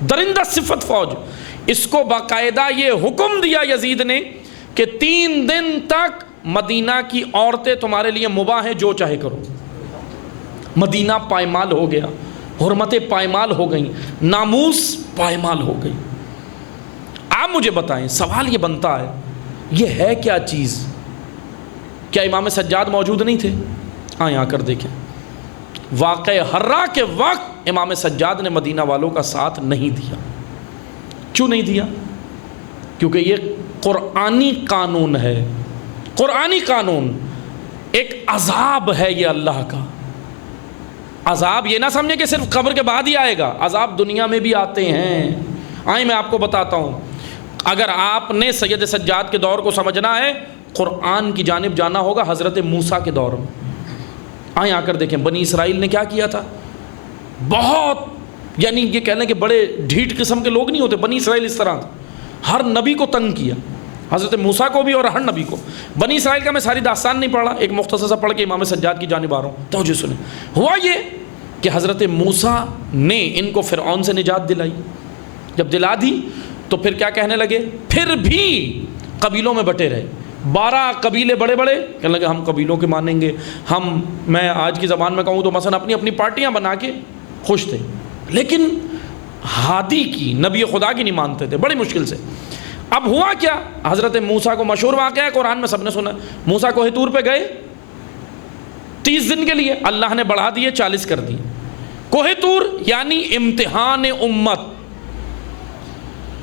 درندہ صفت فوج, اس کو باقاعدہ یہ حکم دیا یزید نے کہ 3 دن تک مدینہ کی عورتیں تمہارے لیے مباح ہیں, جو چاہے کرو. مدینہ پائمال ہو گیا، حرمتیں پائمال ہو گئیں، ناموس پائمال ہو گئی۔ آپ مجھے بتائیں، سوال یہ بنتا ہے یہ ہے کیا چیز؟ کیا امام سجاد موجود نہیں تھے؟ آئیں آ کر دیکھیں، واقعہ حرہ کے وقت امام سجاد نے مدینہ والوں کا ساتھ نہیں دیا۔ کیوں نہیں دیا؟ کیونکہ یہ قرآنی قانون ہے، قرآنی قانون، ایک عذاب ہے یہ اللہ کا۔ عذاب یہ نہ سمجھے کہ صرف قبر کے بعد ہی آئے گا، عذاب دنیا میں بھی آتے ہیں۔ آئیں میں آپ کو بتاتا ہوں، اگر آپ نے سید سجاد کے دور کو سمجھنا ہے، قرآن کی جانب جانا ہوگا حضرت موسیٰ کے دور میں۔ آئیں آ کر دیکھیں بنی اسرائیل نے کیا کیا تھا۔ بہت یعنی یہ کہہ لیں کہ بڑے ڈھیٹ قسم کے لوگ نہیں ہوتے، بنی اسرائیل اس طرح تھا، ہر نبی کو تنگ کیا، حضرت موسیٰ کو بھی اور ہر نبی کو۔ بنی اسرائیل کا میں ساری داستان نہیں پڑھ رہا، ایک مختصر سا پڑھ کے امام سجاد کی جانب آ رہا ہوں، توجہ سنیں۔ ہوا یہ کہ حضرت موسیٰ نے ان کو فرعون سے نجات دلائی، جب دلا دی تو پھر کیا کہنے لگے، پھر بھی قبیلوں میں بٹے رہے۔ 12 قبیلے بڑے بڑے کہنے لگے ہم قبیلوں کے مانیں گے، میں آج کی زبان میں کہوں تو مثلا اپنی اپنی پارٹیاں بنا کے خوش تھے، لیکن ہادی کی، نبی خدا کی نہیں مانتے تھے، بڑی مشکل سے۔ اب ہوا کیا، حضرت موسیٰ کو مشہور واقعہ ہے قرآن میں سب نے سنا، موسیٰ کوہ طور پہ گئے 30 دن کے لیے، اللہ نے بڑھا دیے 40 کر دیے۔ کوہ طور یعنی امتحان امت،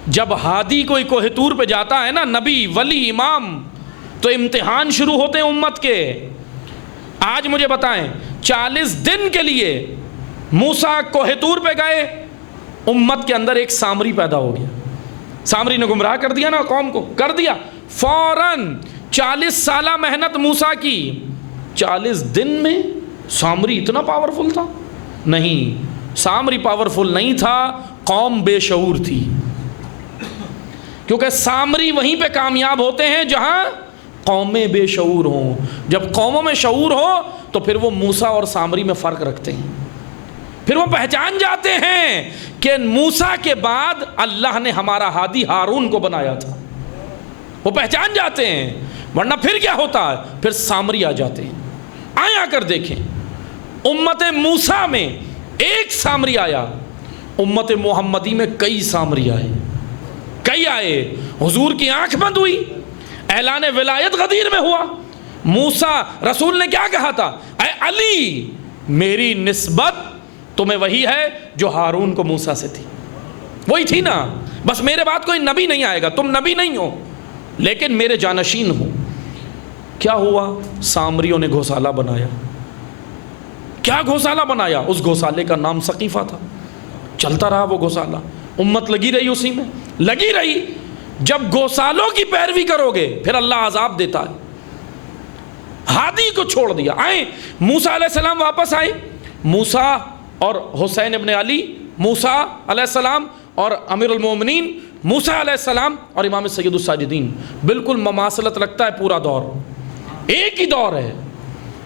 جب ہادی کوئی کوہ طور پہ جاتا ہے نا، نبی ولی امام، تو امتحان شروع ہوتے ہیں امت کے۔ آج مجھے بتائیں 40 دن کے لیے موسیٰ کوہ طور پہ گئے، امت کے اندر ایک سامری پیدا ہو گیا، سامری نے گمراہ کر دیا نا قوم کو، کر دیا فوراً 40 سالہ محنت موسیٰ کی، 40 دن میں سامری اتنا پاورفل تھا؟ نہیں، سامری پاورفل نہیں تھا، قوم بے شعور تھی، کیونکہ سامری وہیں پہ کامیاب ہوتے ہیں جہاں قومیں بے شعور ہوں۔ جب قوموں میں شعور ہو تو پھر وہ موسیٰ اور سامری میں فرق رکھتے ہیں، پھر وہ پہچان جاتے ہیں کہ موسیٰ کے بعد اللہ نے ہمارا ہادی ہارون کو بنایا تھا، وہ پہچان جاتے ہیں، ورنہ پھر کیا ہوتا ہے، پھر سامری آ جاتے ہیں۔ آئیں آ کر دیکھیں، امت موسیٰ میں ایک سامری آیا، امت محمدی میں کئی سامری آئے، کئی آئے۔ حضور کی آنکھ بند ہوئی، اعلان ولایت غدیر میں ہوا، موسیٰ رسول نے کیا کہا تھا، اے علی میری نسبت تمہیں وہی ہے جو ہارون کو موسیٰ سے تھی، وہی تھی نا، بس میرے بعد کوئی نبی نہیں آئے گا، تم نبی نہیں ہو لیکن میرے جانشین ہو۔ کیا ہوا، سامریوں نے گھوسالہ بنایا۔ کیا گھوسالہ بنایا؟ اس گھوسالے کا نام سقیفہ تھا، چلتا رہا وہ گھوسالہ، امت لگی رہی اسی میں، لگی رہی۔ جب گوسالوں کی پیروی کرو گے پھر اللہ عذاب دیتا ہے، ہادی کو چھوڑ دیا۔ آئیں موسیٰ علیہ السلام واپس آئے، موسیٰ اور حسین ابن علی، موسیٰ علیہ السلام اور امیر المومنین موسیٰ علیہ السلام اور امام سید الساجدین، بالکل مماثلت رکھتا ہے پورا دور، ایک ہی دور ہے۔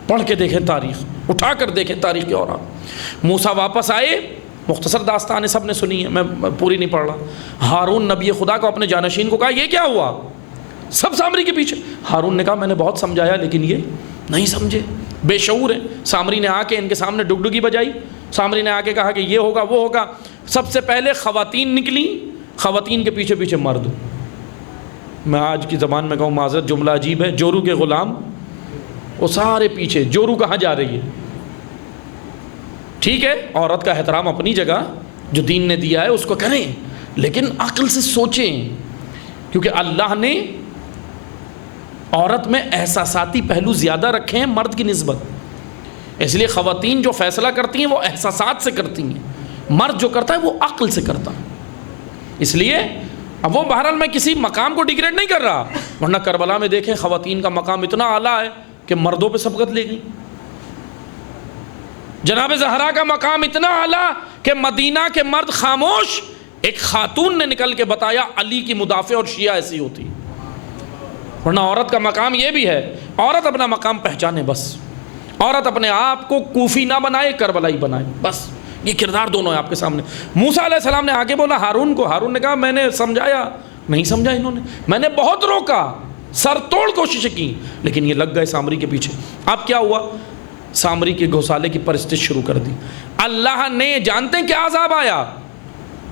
پڑھ کے دیکھیں تاریخ، اٹھا کر دیکھیں تاریخ کے اوراق۔ موسیٰ واپس آئے، مختصر داستانیں سب نے سنی ہے، میں پوری نہیں پڑھ رہا۔ ہارون نبی خدا کو اپنے جانشین کو کہا یہ کیا ہوا، سب سامری کے پیچھے۔ ہارون نے کہا میں نے بہت سمجھایا لیکن یہ نہیں سمجھے، بے شعور ہیں۔ سامری نے آ کے ان کے سامنے ڈگڈگی بجائی، سامری نے آ کے کہا کہ یہ ہوگا وہ ہوگا۔ سب سے پہلے خواتین نکلی، خواتین کے پیچھے پیچھے مرد۔ میں آج کی زبان میں کہوں معذرت، جملہ عجیب ہے، جورو کے غلام، وہ سارے پیچھے۔ جورو کہاں جا رہی ہے؟ ٹھیک ہے، عورت کا احترام اپنی جگہ، جو دین نے دیا ہے اس کو کریں، لیکن عقل سے سوچیں، کیونکہ اللہ نے عورت میں احساساتی پہلو زیادہ رکھے ہیں مرد کی نسبت، اس لیے خواتین جو فیصلہ کرتی ہیں وہ احساسات سے کرتی ہیں، مرد جو کرتا ہے وہ عقل سے کرتا ہے۔ اس لیے اب وہ بہرحال میں کسی مقام کو ڈیگریڈ نہیں کر رہا، ورنہ کربلا میں دیکھیں خواتین کا مقام اتنا اعلیٰ ہے کہ مردوں پہ سبقت لے گئی۔ جناب زہرا کا مقام اتنا اعلیٰ کہ مدینہ کے مرد خاموش، ایک خاتون نے نکل کے بتایا علی کی مدافع اور شیعہ ایسی ہوتی۔ ورنہ عورت کا مقام یہ بھی ہے، عورت اپنا مقام پہچانے، بس عورت اپنے آپ کو کوفی نہ بنائے، کربلائی بنائے، بس یہ کردار دونوں ہے آپ کے سامنے۔ موسیٰ علیہ السلام نے آگے بولا ہارون کو، ہارون نے کہا میں نے سمجھایا، نہیں سمجھا انہوں نے، میں نے بہت روکا، سر توڑ کوشش کی، لیکن یہ لگ گئے سامری کے پیچھے۔ اب کیا ہوا، سامری کے گوسالے کی پرستش شروع کر دی۔ اللہ نے جانتے ہیں کیا عذاب آیا؟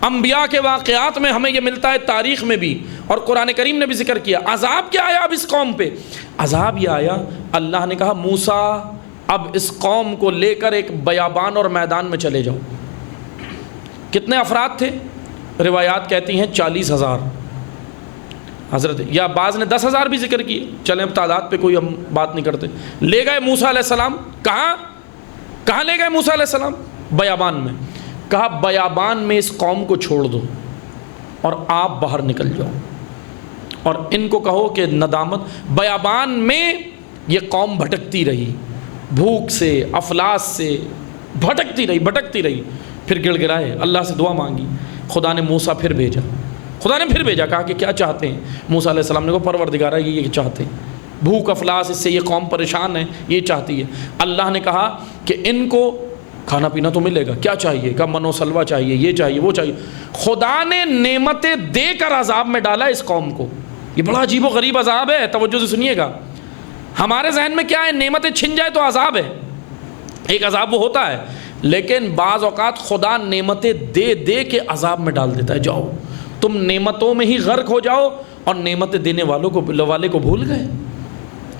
انبیاء کے واقعات میں ہمیں یہ ملتا ہے، تاریخ میں بھی، اور قرآن کریم نے بھی ذکر کیا۔ عذاب کیا آیا اب اس قوم پہ؟ عذاب یہ آیا، اللہ نے کہا موسیٰ اب اس قوم کو لے کر ایک بیابان اور میدان میں چلے جاؤ۔ کتنے افراد تھے؟ روایات کہتی ہیں 40,000 حضرت، یا بعض نے 10,000 بھی ذکر کیے، چلیں اب تعداد پہ کوئی ہم بات نہیں کرتے۔ لے گئے موسیٰ علیہ السلام، کہاں لے گئے موسیٰ علیہ السلام؟ بیابان میں۔ کہا بیابان میں اس قوم کو چھوڑ دو اور آپ باہر نکل جاؤ، اور ان کو کہو کہ ندامت۔ بیابان میں یہ قوم بھٹکتی رہی، بھوک سے افلاس سے بھٹکتی رہی، پھر گڑ گڑائے، اللہ سے دعا مانگی، خدا نے موسیٰ پھر بھیجا، کہا کہ کیا چاہتے ہیں؟ موسیٰ علیہ السلام نے کہا پروردگارہ یہ چاہتے ہیں، بھوک افلاس اس سے یہ قوم پریشان ہے، یہ چاہتی ہے۔ اللہ نے کہا کہ ان کو کھانا پینا تو ملے گا، کیا چاہیے؟ کہا من و سلوہ چاہیے، یہ چاہیے، وہ چاہیے۔ خدا نے نعمتیں دے کر عذاب میں ڈالا اس قوم کو۔ یہ بڑا عجیب و غریب عذاب ہے، توجہ سے سنیے گا۔ ہمارے ذہن میں کیا ہے؟ نعمتیں چھن جائے تو عذاب ہے، ایک عذاب وہ ہوتا ہے، لیکن بعض اوقات خدا نعمتیں دے کے عذاب میں ڈال دیتا ہے۔ جاؤ تم نعمتوں میں ہی غرق ہو جاؤ، اور نعمتیں دینے والے کو بھول گئے۔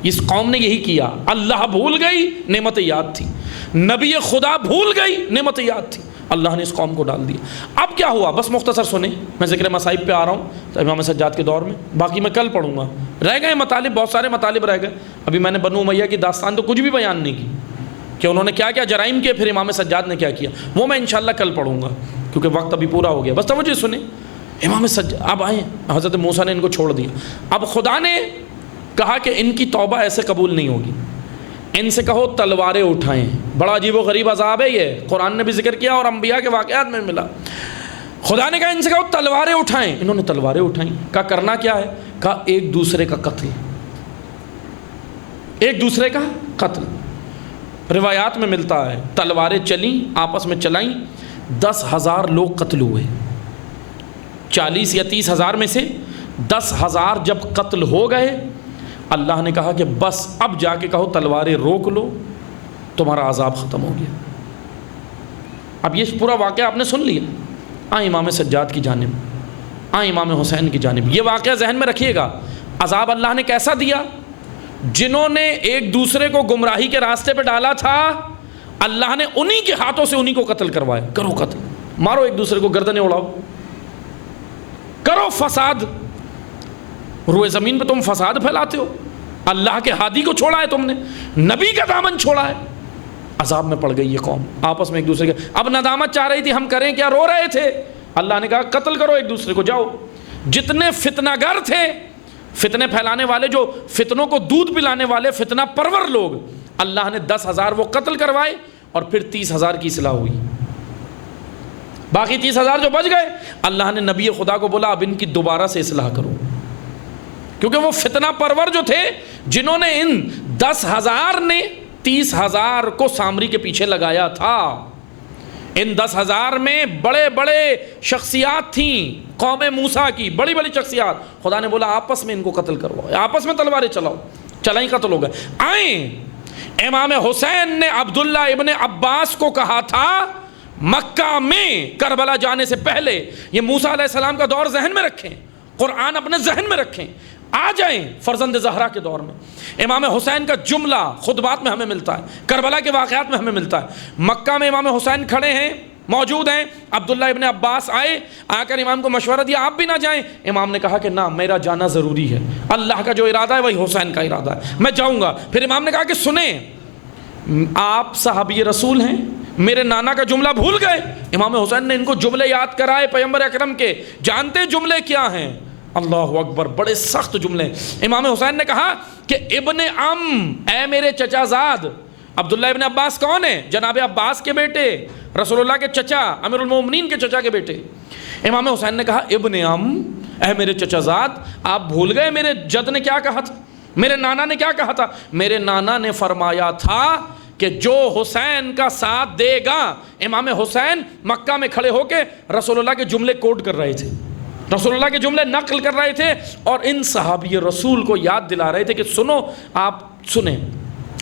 اس قوم نے یہی کیا، اللہ بھول گئی، نعمتیں یاد تھی، نبی خدا بھول گئی، نعمتیں یاد تھی، اللہ نے اس قوم کو ڈال دیا۔ اب کیا ہوا؟ بس مختصر سنیں، میں ذکر مصائب پہ آ رہا ہوں تو امام سجاد کے دور میں، باقی میں کل پڑھوں گا۔ رہ گئے مطالب، بہت سارے مطالب رہ گئے۔ ابھی میں نے بنو امیہ کی داستان تو کچھ بھی بیان نہیں کی کہ انہوں نے کیا کیا جرائم کیے، پھر امام سجاد نے کیا کیا، وہ میں انشاءاللہ کل پڑھوں گا کیونکہ وقت ابھی پورا ہو گیا۔ بس توجہ سنیں، امام سجاد اب آئے، حضرت موسیٰ نے ان کو چھوڑ دیا۔ اب خدا نے کہا کہ ان کی توبہ ایسے قبول نہیں ہوگی، ان سے کہو تلواریں اٹھائیں۔ بڑا عجیب و غریب عذاب ہے یہ، قرآن نے بھی ذکر کیا اور انبیاء کے واقعات میں ملا۔ خدا نے کہا ان سے کہو تلواریں اٹھائیں، انہوں نے تلواریں اٹھائیں۔ کہا کرنا کیا ہے؟ کہا ایک دوسرے کا قتل۔ روایات میں ملتا ہے تلواریں چلیں، آپس میں چلائیں، 10,000 لوگ قتل ہوئے۔ 40 یا 30,000 میں سے 10,000 جب قتل ہو گئے، اللہ نے کہا کہ بس اب جا کے کہو تلواریں روک لو، تمہارا عذاب ختم ہو گیا۔ اب یہ پورا واقعہ آپ نے سن لیا، آئیں امام سجاد کی جانب، آئیں امام حسین کی جانب۔ یہ واقعہ ذہن میں رکھیے گا، عذاب اللہ نے کیسا دیا؟ جنہوں نے ایک دوسرے کو گمراہی کے راستے پہ ڈالا تھا، اللہ نے انہی کے ہاتھوں سے انہی کو قتل کروایا۔ کرو قتل، مارو ایک دوسرے کو، گردنیں اڑاؤ، کرو فساد۔ روئے زمین پہ تم فساد پھیلاتے ہو، اللہ کے ہادی کو چھوڑا ہے تم نے، نبی کا دامن چھوڑا ہے۔ عذاب میں پڑ گئی یہ قوم، آپس میں ایک دوسرے کے، اب ندامت چاہ رہی تھی ہم کریں کیا، رو رہے تھے۔ اللہ نے کہا قتل کرو ایک دوسرے کو، جاؤ۔ جتنے فتنہ گر تھے، فتنے پھیلانے والے، جو فتنوں کو دودھ پلانے والے فتنہ پرور لوگ، اللہ نے 10,000 وہ قتل کروائے، اور پھر 30,000 کی اصلاح ہوئی۔ باقی 30,000 جو بچ گئے، اللہ نے نبی خدا کو بولا اب ان کی دوبارہ سے اصلاح کرو، کیونکہ وہ فتنہ پرور جو تھے، جنہوں نے ان 10,000 نے 30,000 کو سامری کے پیچھے لگایا تھا۔ ان 10,000 میں بڑے بڑے شخصیات تھیں قوم موسیٰ کی، بڑی بڑی شخصیات۔ خدا نے بولا آپس میں ان کو قتل کرواؤ، آپس میں تلواریں چلاؤ، چلائیں قتل ہو گئے۔ آئیں امام حسین نے عبداللہ ابن عباس کو کہا تھا مکہ میں کربلا جانے سے پہلے، یہ موسیٰ علیہ السلام کا دور ذہن میں رکھیں، قرآن اپنے ذہن میں رکھیں، آ جائیں فرزند زہرا کے دور میں۔ امام حسین کا جملہ خطبات میں ہمیں ملتا ہے، کربلا کے واقعات میں ہمیں ملتا ہے۔ مکہ میں امام حسین کھڑے ہیں، موجود ہیں، عبداللہ ابن عباس آئے، آ کر امام کو مشورہ دیا آپ بھی نہ جائیں۔ امام نے کہا کہ نہ، میرا جانا ضروری ہے، اللہ کا جو ارادہ ہے وہی حسین کا ارادہ ہے، میں جاؤں گا۔ پھر امام نے کہا کہ سنیں، آپ صحابی رسول ہیں، میرے نانا کا جملہ بھول گئے؟ امام حسین نے ان کو جملے یاد کرائے پیغمبر اکرم کے، جانتے جملے کیا ہیں؟ اللہ اکبر، بڑے سخت جملے۔ امام حسین نے کہا کہ ابن اے میرے چچا زاد۔ عبداللہ ابن عباس کون ہے؟ جناب عباس کے بیٹے، رسول اللہ کے چچا، امیر المومنین کے چچا کے بیٹے۔ امام حسین نے کہا ابن اے میرے چچا زاد، آپ بھول گئے میرے جد نے کیا کہا تھا، میرے نانا نے کیا کہا تھا؟ میرے نانا نے فرمایا تھا کہ جو حسین کا ساتھ دے گا۔ امام حسین مکہ میں کھڑے ہو کے رسول اللہ کے جملے کوٹ کر رہے تھے، رسول اللہ کے جملے نقل کر رہے تھے، اور ان صحابی رسول کو یاد دلا رہے تھے کہ سنو، آپ سنیں،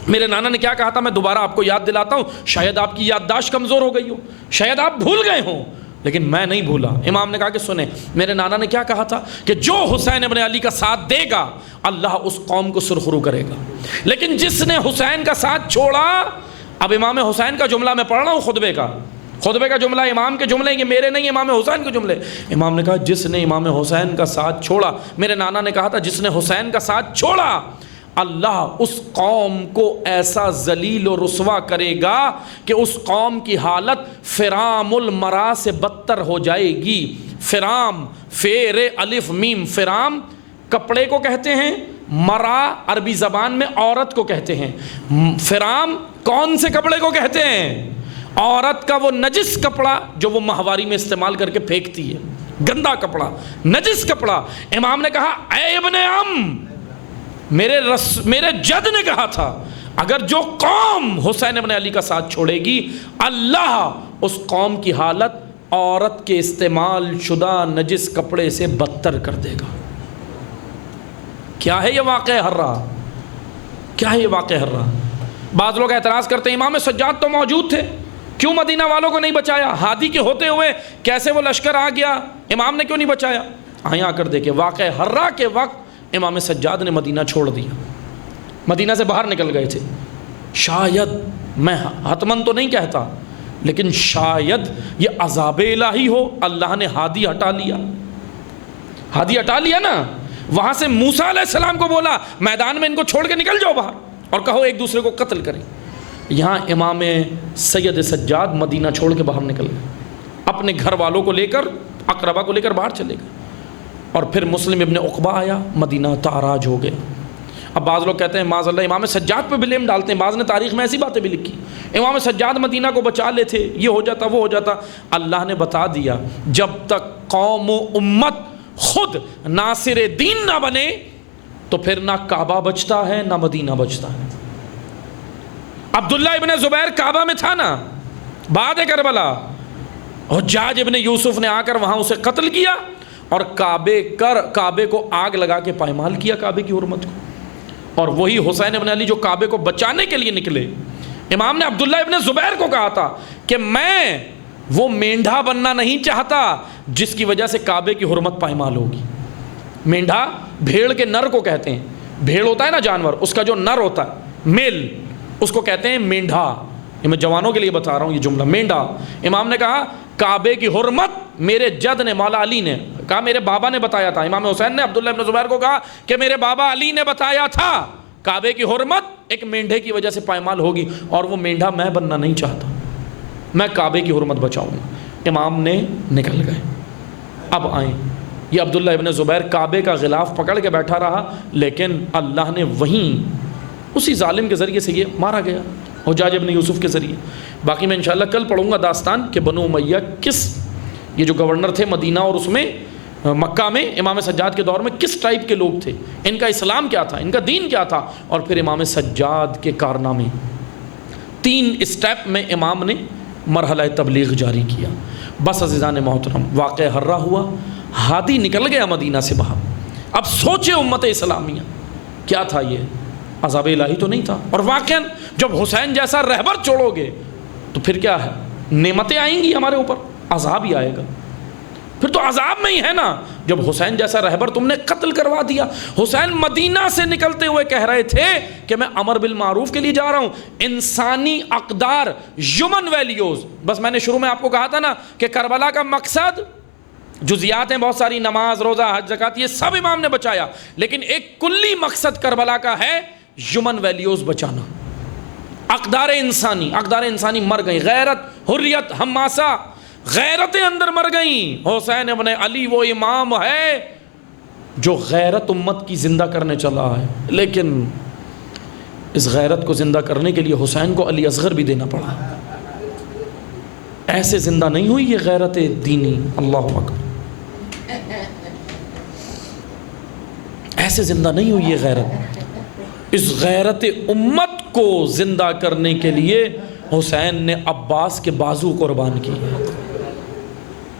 میرے نانا نے کیا کہا تھا میں دوبارہ آپ کو یاد دلاتا ہوں، شاید آپ کی یادداشت کمزور ہو گئی ہو، شاید آپ بھول گئے ہوں، لیکن میں نہیں بھولا۔ امام نے کہا کہ سنیں میرے نانا نے کیا کہا تھا کہ جو حسین ابن علی کا ساتھ دے گا اللہ اس قوم کو سرخرو کرے گا، لیکن جس نے حسین کا ساتھ چھوڑا، اب امام حسین کا جملہ میں پڑھ رہا ہوں، خطبے کا جملہ، امام کے جملے، یہ میرے نہیں، امام حسین کے جملے۔ امام نے کہا جس نے امام حسین کا ساتھ چھوڑا، میرے نانا نے کہا تھا جس نے حسین کا ساتھ چھوڑا اللہ اس قوم کو ایسا ذلیل و رسوا کرے گا کہ اس قوم کی حالت فرام المرا سے بدتر ہو جائے گی۔ فرام، فیر الف میم، فرام کپڑے کو کہتے ہیں، مرا عربی زبان میں عورت کو کہتے ہیں۔ فرام کون سے کپڑے کو کہتے ہیں؟ عورت کا وہ نجس کپڑا جو وہ ماہواری میں استعمال کر کے پھینکتی ہے، گندا کپڑا، نجس کپڑا۔ امام نے کہا اے ابن عم، میرے جد نے کہا تھا اگر جو قوم حسین ابن علی کا ساتھ چھوڑے گی اللہ اس قوم کی حالت عورت کے استعمال شدہ نجس کپڑے سے بدتر کر دے گا۔ کیا ہے یہ واقعہ ہر رہا؟ کیا ہے یہ واقعہ ہر رہا؟ بعض لوگ اعتراض کرتے ہیں امام سجاد تو موجود تھے، کیوں مدینہ والوں کو نہیں بچایا؟ ہادی کے ہوتے ہوئے کیسے وہ لشکر آ گیا، امام نے کیوں نہیں بچایا؟ آئیں آ کر دیکھیں واقعہ ہررا کے وقت امام سجاد نے مدینہ چھوڑ دیا، مدینہ سے باہر نکل گئے تھے۔ شاید، میں حتماً تو نہیں کہتا، لیکن شاید یہ عذاب الہی ہو، اللہ نے ہادی ہٹا لیا، ہادی ہٹا لیا نا، وہاں سے موسیٰ علیہ السلام کو بولا میدان میں ان کو چھوڑ کے نکل جاؤ باہر اور کہو ایک دوسرے کو قتل کریں۔ یہاں امام سید سجاد مدینہ چھوڑ کے باہر نکل گئے، اپنے گھر والوں کو لے کر، اقربا کو لے کر باہر چلے گئے، اور پھر مسلم ابن عقبہ آیا، مدینہ تاراج ہو گیا۔ اب بعض لوگ کہتے ہیں معاذ اللہ امام سجاد پہ بلیم ڈالتے ہیں، بعض نے تاریخ میں ایسی باتیں بھی لکھی امام سجاد مدینہ کو بچا لیتے، یہ ہو جاتا وہ ہو جاتا۔ اللہ نے بتا دیا جب تک قوم و امت خود ناصر دین نہ بنے تو پھر نہ کعبہ بچتا ہے نہ مدینہ بچتا ہے۔ عبداللہ ابن زبیر کعبہ میں تھا نا بعد کربلا، حجاج ابن یوسف نے آ کر وہاں اسے قتل کیا اور کعبے کو آگ لگا کے پائمال کیا، کعبے کی حرمت کو۔ اور وہی حسین ابن علی جو کعبے کو بچانے کے لیے نکلے، امام نے عبداللہ ابن زبیر کو کہا تھا کہ میں وہ مینڈھا بننا نہیں چاہتا جس کی وجہ سے کعبے کی حرمت پائمال ہوگی۔ مینڈھا بھیڑ کے نر کو کہتے ہیں، بھیڑ ہوتا ہے نا جانور، اس کا جو نر ہوتا ہے میل، اس کو کہتے ہیں مینڈھا۔ یہ میں جوانوں کے لیے بتا رہا ہوں یہ جملہ، مینڈھا۔ امام نے کہا کعبے کی حرمت میرے جد نے، مولا علی نے کہا میرے بابا نے بتایا تھا، امام حسین نے عبداللہ ابن زبیر کو کہا کہ میرے بابا علی نے بتایا تھا کعبے کی حرمت ایک مینڈھے کی وجہ سے پائمال ہوگی، اور وہ مینڈھا میں بننا نہیں چاہتا، میں کعبے کی حرمت بچاؤں گا۔ امام نے نکل گئے۔ اب آئیں، یہ عبداللہ ابن زبیر کعبے کا غلاف پکڑ کے بیٹھا رہا، لیکن اللہ نے وہیں اسی ظالم کے ذریعے سے یہ مارا گیا، حجاج ابن یوسف کے ذریعے۔ باقی میں انشاءاللہ کل پڑھوں گا داستان کہ بنو امیہ کس، یہ جو گورنر تھے مدینہ اور اس میں مکہ میں امام سجاد کے دور میں کس ٹائپ کے لوگ تھے، ان کا اسلام کیا تھا، ان کا دین کیا تھا، اور پھر امام سجاد کے کارنامے۔ 3 اسٹیپ میں امام نے مرحلہ تبلیغ جاری کیا۔ بس عزیزان محترم، واقعہ ہررا ہوا، ہادی نکل گیا مدینہ سے باہر۔ اب سوچے امت اسلامیہ کیا تھا، یہ عذاب الہی تو نہیں تھا؟ اور واقعاً جب حسین جیسا رہبر چھوڑو گے تو پھر کیا ہے، نعمتیں آئیں گی ہمارے اوپر، عذاب ہی آئے گا۔ پھر تو عذاب میں ہی ہے نا، جب حسین جیسا رہبر تم نے قتل کروا دیا۔ حسین مدینہ سے نکلتے ہوئے کہہ رہے تھے کہ میں امر بالمعروف کے لیے جا رہا ہوں، انسانی اقدار، ہیومن ویلیوز۔ بس میں نے شروع میں آپ کو کہا تھا نا کہ کربلا کا مقصد جزیات ہیں بہت ساری، نماز، روزہ، حج، زکوٰۃ، یہ سب امام نے بچایا، لیکن ایک کلی مقصد کربلا کا ہے ہیومن ویلیوز بچانا، اقدار انسانی مر گئی، غیرت، حریت، حماسہ، غیرتیں اندر مر گئیں۔ حسین ابن علی وہ امام ہے جو غیرت امت کی زندہ کرنے چلا ہے، لیکن اس غیرت کو زندہ کرنے کے لیے حسین کو علی اصغر بھی دینا پڑا۔ ایسے زندہ نہیں ہوئی یہ غیرت دینی، اللہ اکبر، ایسے زندہ نہیں ہوئی یہ غیرت۔ اس غیرت امت کو زندہ کرنے کے لیے حسین نے عباس کے بازو قربان کیے۔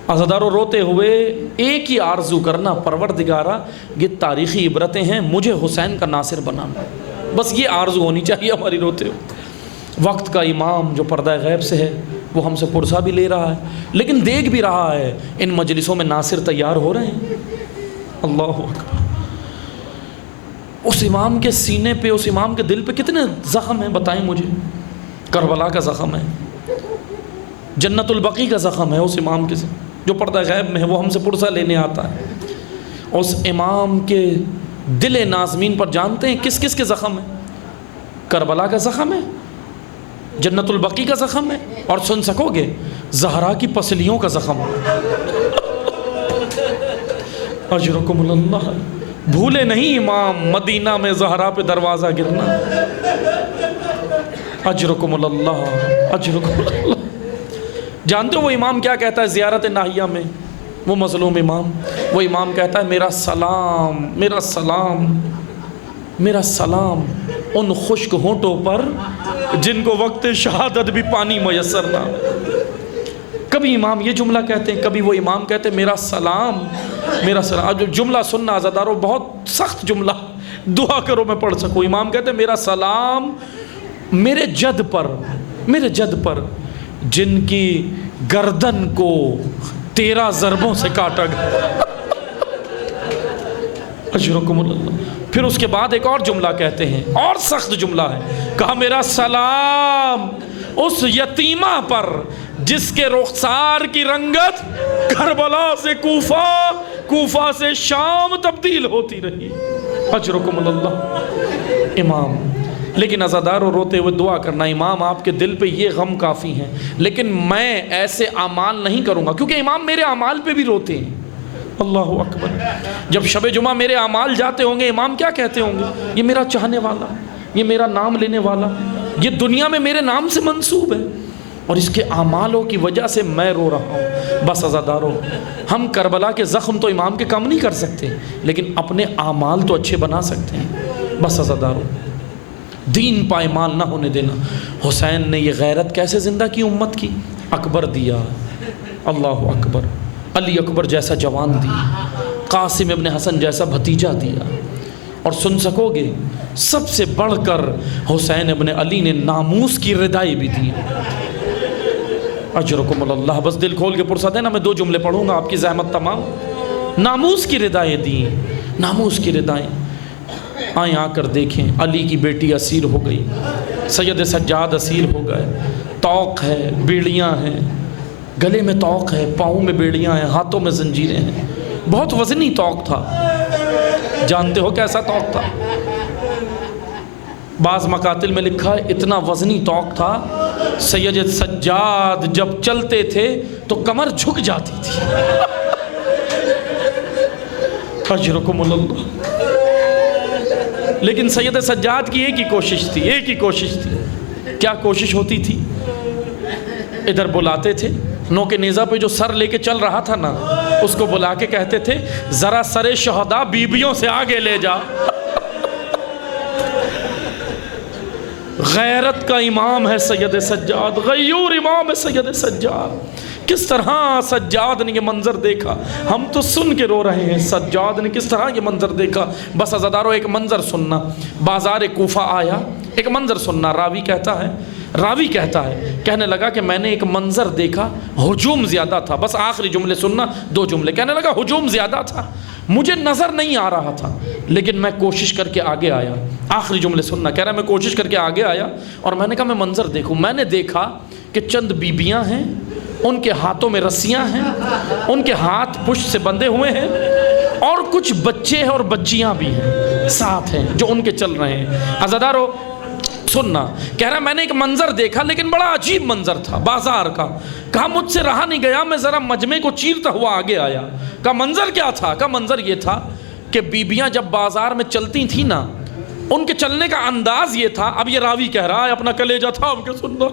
عزادارو روتے ہوئے ایک ہی آرزو کرنا، پروردگارا یہ تاریخی عبرتیں ہیں، مجھے حسین کا ناصر بنانا، بس یہ آرزو ہونی چاہیے ہماری روتے ہو۔ وقت کا امام جو پردہ غیب سے ہے وہ ہم سے پرسہ بھی لے رہا ہے، لیکن دیکھ بھی رہا ہے ان مجلسوں میں ناصر تیار ہو رہے ہیں۔ اللہ اکبر۔ اس امام کے سینے پہ، اس امام کے دل پہ کتنے زخم ہیں بتائیں مجھے۔ کربلا کا زخم ہے، جنت البقیع کا زخم ہے اس امام کے، جو پردہ غیب میں ہے، وہ ہم سے پرسہ لینے آتا ہے۔ اس امام کے دل نازمین پر جانتے ہیں کس کس کے زخم ہے؟ کربلا کا زخم ہے، جنت البقیع کا زخم ہے، اور سن سکو گے زہرا کی پسلیوں کا زخم ہے۔ اجرکم اللہ۔ بھولے نہیں امام مدینہ میں زہرا پہ دروازہ گرنا۔ اجرکم اللہ، اجرکم اللہ۔ جانتے ہو وہ امام کیا کہتا ہے زیارت ناہیہ میں؟ وہ مظلوم امام، وہ امام کہتا ہے میرا سلام، میرا سلام، میرا سلام ان خشک ہونٹوں پر جن کو وقت شہادت بھی پانی میسر نہ۔ کبھی امام یہ جملہ کہتے ہیں، کبھی وہ امام کہتے ہیں میرا سلام، میرا سلام۔ جو جملہ سننا عزادارو بہت سخت جملہ، دعا کرو میں پڑھ سکوں۔ امام کہتے ہیں میرا سلام میرے جد پر، میرے جد پر جن کی گردن کو 13 ضربوں سے کاٹا گیا۔ اجرکم اللہ۔ پھر اس کے بعد ایک اور جملہ کہتے ہیں، اور سخت جملہ ہے، کہا میرا سلام اس یتیمہ پر جس کے رخسار کی رنگت کربلا سے کوفہ، کوفہ سے شام تبدیل ہوتی رہی۔ اجرکم اللہ۔ امام، لیکن عزادارو روتے ہوئے دعا کرنا، امام آپ کے دل پہ یہ غم کافی ہیں، لیکن میں ایسے اعمال نہیں کروں گا، کیونکہ امام میرے اعمال پہ بھی روتے ہیں۔ اللہ اکبر۔ جب شب جمعہ میرے اعمال جاتے ہوں گے، امام کیا کہتے ہوں گے؟ یہ میرا چاہنے والا، یہ میرا نام لینے والا، یہ دنیا میں میرے نام سے منسوب ہے، اور اس کے اعمالوں کی وجہ سے میں رو رہا ہوں۔ بس عزادارو، ہم کربلا کے زخم تو امام کے کم نہیں کر سکتے، لیکن اپنے اعمال تو اچھے بنا سکتے ہیں۔ بس عزادارو، دین پائمال نہ ہونے دینا۔ حسین نے یہ غیرت کیسے زندہ کی امت کی؟ اکبر دیا، اللہ اکبر، علی اکبر جیسا جوان دیا، قاسم ابن حسن جیسا بھتیجا دیا، اور سن سکو گے سب سے بڑھ کر حسین ابن علی نے ناموس کی ردائی بھی دی۔ اجرکم اللہ۔ بس دل کھول کے پرسہ دینا، میں 2 جملے پڑھوں گا، آپ کی زحمت تمام۔ ناموس کی ردائیں دی، ناموس کی ردائیں۔ آئیں آ کر دیکھیں، علی کی بیٹی اسیر ہو گئی، سید سجاد اسیر ہو گئے، طوق ہے، بیڑیاں ہیں، گلے میں طوق ہے، پاؤں میں بیڑیاں ہیں، ہاتھوں میں زنجیریں ہیں۔ بہت وزنی طوق تھا، جانتے ہو کیسا طوق تھا؟ بعض مقاتل میں لکھا ہے اتنا وزنی طوق تھا، سید سجاد جب چلتے تھے تو کمر جھک جاتی تھی۔ اجرکم اللہ۔ لیکن سید سجاد کی ایک ہی کوشش تھی، ایک ہی کوشش تھی۔ کیا کوشش ہوتی تھی؟ ادھر بلاتے تھے، نو کے نیزہ پہ جو سر لے کے چل رہا تھا نا، اس کو بلا کے کہتے تھے ذرا سر شہداء بیبیوں سے آگے لے جا۔ غیرت کا امام ہے سید سجاد، غیور امام ہے سید سجاد۔ کس طرح سجاد نے یہ منظر دیکھا، ہم تو سن کے رو رہے ہیں، سجاد نے کس طرح یہ منظر دیکھا۔ بس عزادارو ایک منظر سننا، بازار کوفہ آیا، ایک منظر سننا۔ راوی کہتا ہے کہنے لگا کہ میں نے ایک منظر دیکھا، ہجوم زیادہ تھا۔ بس آخری جملے سننا، 2 جملے۔ کہنے لگا ہجوم زیادہ تھا، مجھے نظر نہیں آ رہا تھا، لیکن میں کوشش کر کے آگے آیا۔ آخری جملے سننا، کہہ رہا میں کوشش کر کے آگے آیا اور میں نے کہا میں منظر دیکھوں۔ میں نے دیکھا کہ چند بیبیاں ہیں، ان کے ہاتھوں میں رسیاں ہیں، ان کے ہاتھ پشت سے بندھے ہوئے ہیں، اور کچھ بچے ہیں اور بچیاں بھی ہیں ساتھ ہیں جو ان کے چل رہے ہیں۔ عزادارو سننا، کہہ رہا میں نے ایک منظر دیکھا، لیکن بڑا عجیب منظر تھا بازار کا۔ کہا مجھ سے رہا نہیں گیا، میں ذرا مجمع کو چیرتا ہوا آگے آیا۔ کہا منظر کیا تھا؟ کہا منظر یہ تھا کہ بیبیاں جب بازار میں چلتی تھیں نا، ان کے چلنے کا انداز یہ تھا۔ اب یہ راوی کہہ رہا ہے، اپنا کلیجہ تھام کے سننا،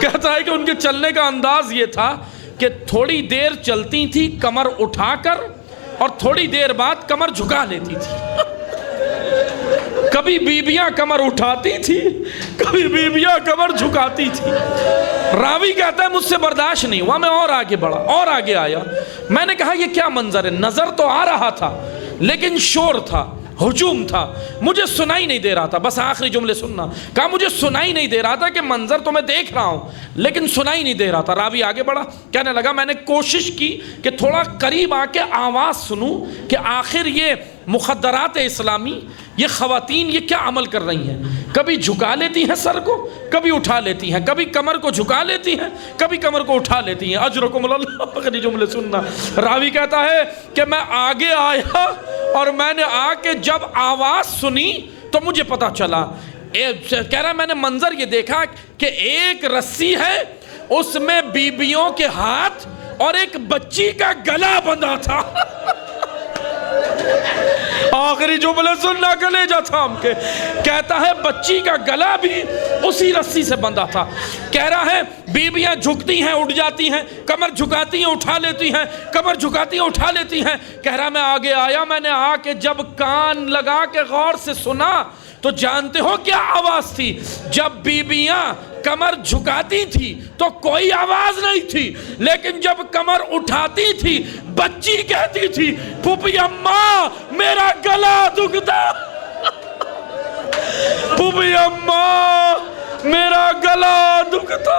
کہتا ہے کہ ان کے چلنے کا انداز یہ تھا کہ تھوڑی دیر چلتی تھی کمر اٹھا کر، اور تھوڑی دیر بعد کمر جھکا لیتی تھی۔ کبھی بیبیاں کمر اٹھاتی تھی، کبھی بیبیاں کمر جھکاتی تھی۔ راوی کہتا ہے مجھ سے برداشت نہیں ہوا، میں اور آگے بڑھا اور آگے آیا۔ میں نے کہا یہ کیا منظر ہے؟ نظر تو آ رہا تھا لیکن شور تھا۔ ہجوم تھا، مجھے سنائی نہیں دے رہا تھا، بس آخری جملے سننا، کہا مجھے سنائی نہیں دے رہا تھا کہ منظر تو میں دیکھ رہا ہوں لیکن سنائی نہیں دے رہا تھا۔ راوی آگے بڑھا، کہنے لگا میں نے کوشش کی کہ تھوڑا قریب آ کے آواز سنوں کہ آخر یہ مخدرات اسلامی، یہ خواتین یہ کیا عمل کر رہی ہیں، کبھی جھکا لیتی ہیں سر کو، کبھی اٹھا لیتی ہیں، کبھی کمر کو جھکا لیتی ہیں، کبھی کمر کو اٹھا لیتی ہیں۔ اجرکم اللہ، آخری جملے سننا۔ راوی کہتا ہے کہ میں آگے آیا اور میں نے آ کے جب آواز سنی تو مجھے پتا چلا، کہہ رہا میں نے منظر یہ دیکھا کہ ایک رسی ہے، اس میں بیبیوں کے ہاتھ اور ایک بچی کا گلا بندھا تھا۔ آخری جملے سننا، کلیجہ تھام کے، کہتا ہے بچی کا گلا بھی اسی رسی سے بندھا تھا۔ کہہ رہا ہے بیویاں جھکتی ہیں اٹھ جاتی ہیں، کمر جھکاتی ہیں اٹھا لیتی ہیں، کمر جھکاتی ہیں اٹھا لیتی ہیں۔ کہہ رہا میں آگے آیا، میں نے آ کے جب کان لگا کے غور سے سنا تو جانتے ہو کیا آواز تھی؟ جب بیویاں کمر جھکاتی تھی تو کوئی آواز نہیں تھی، لیکن جب کمر اٹھاتی تھی بچی کہتی تھی پھوپھی اماں میرا گلا دکھتا، پھوپھی اماں میرا گلا دکھتا۔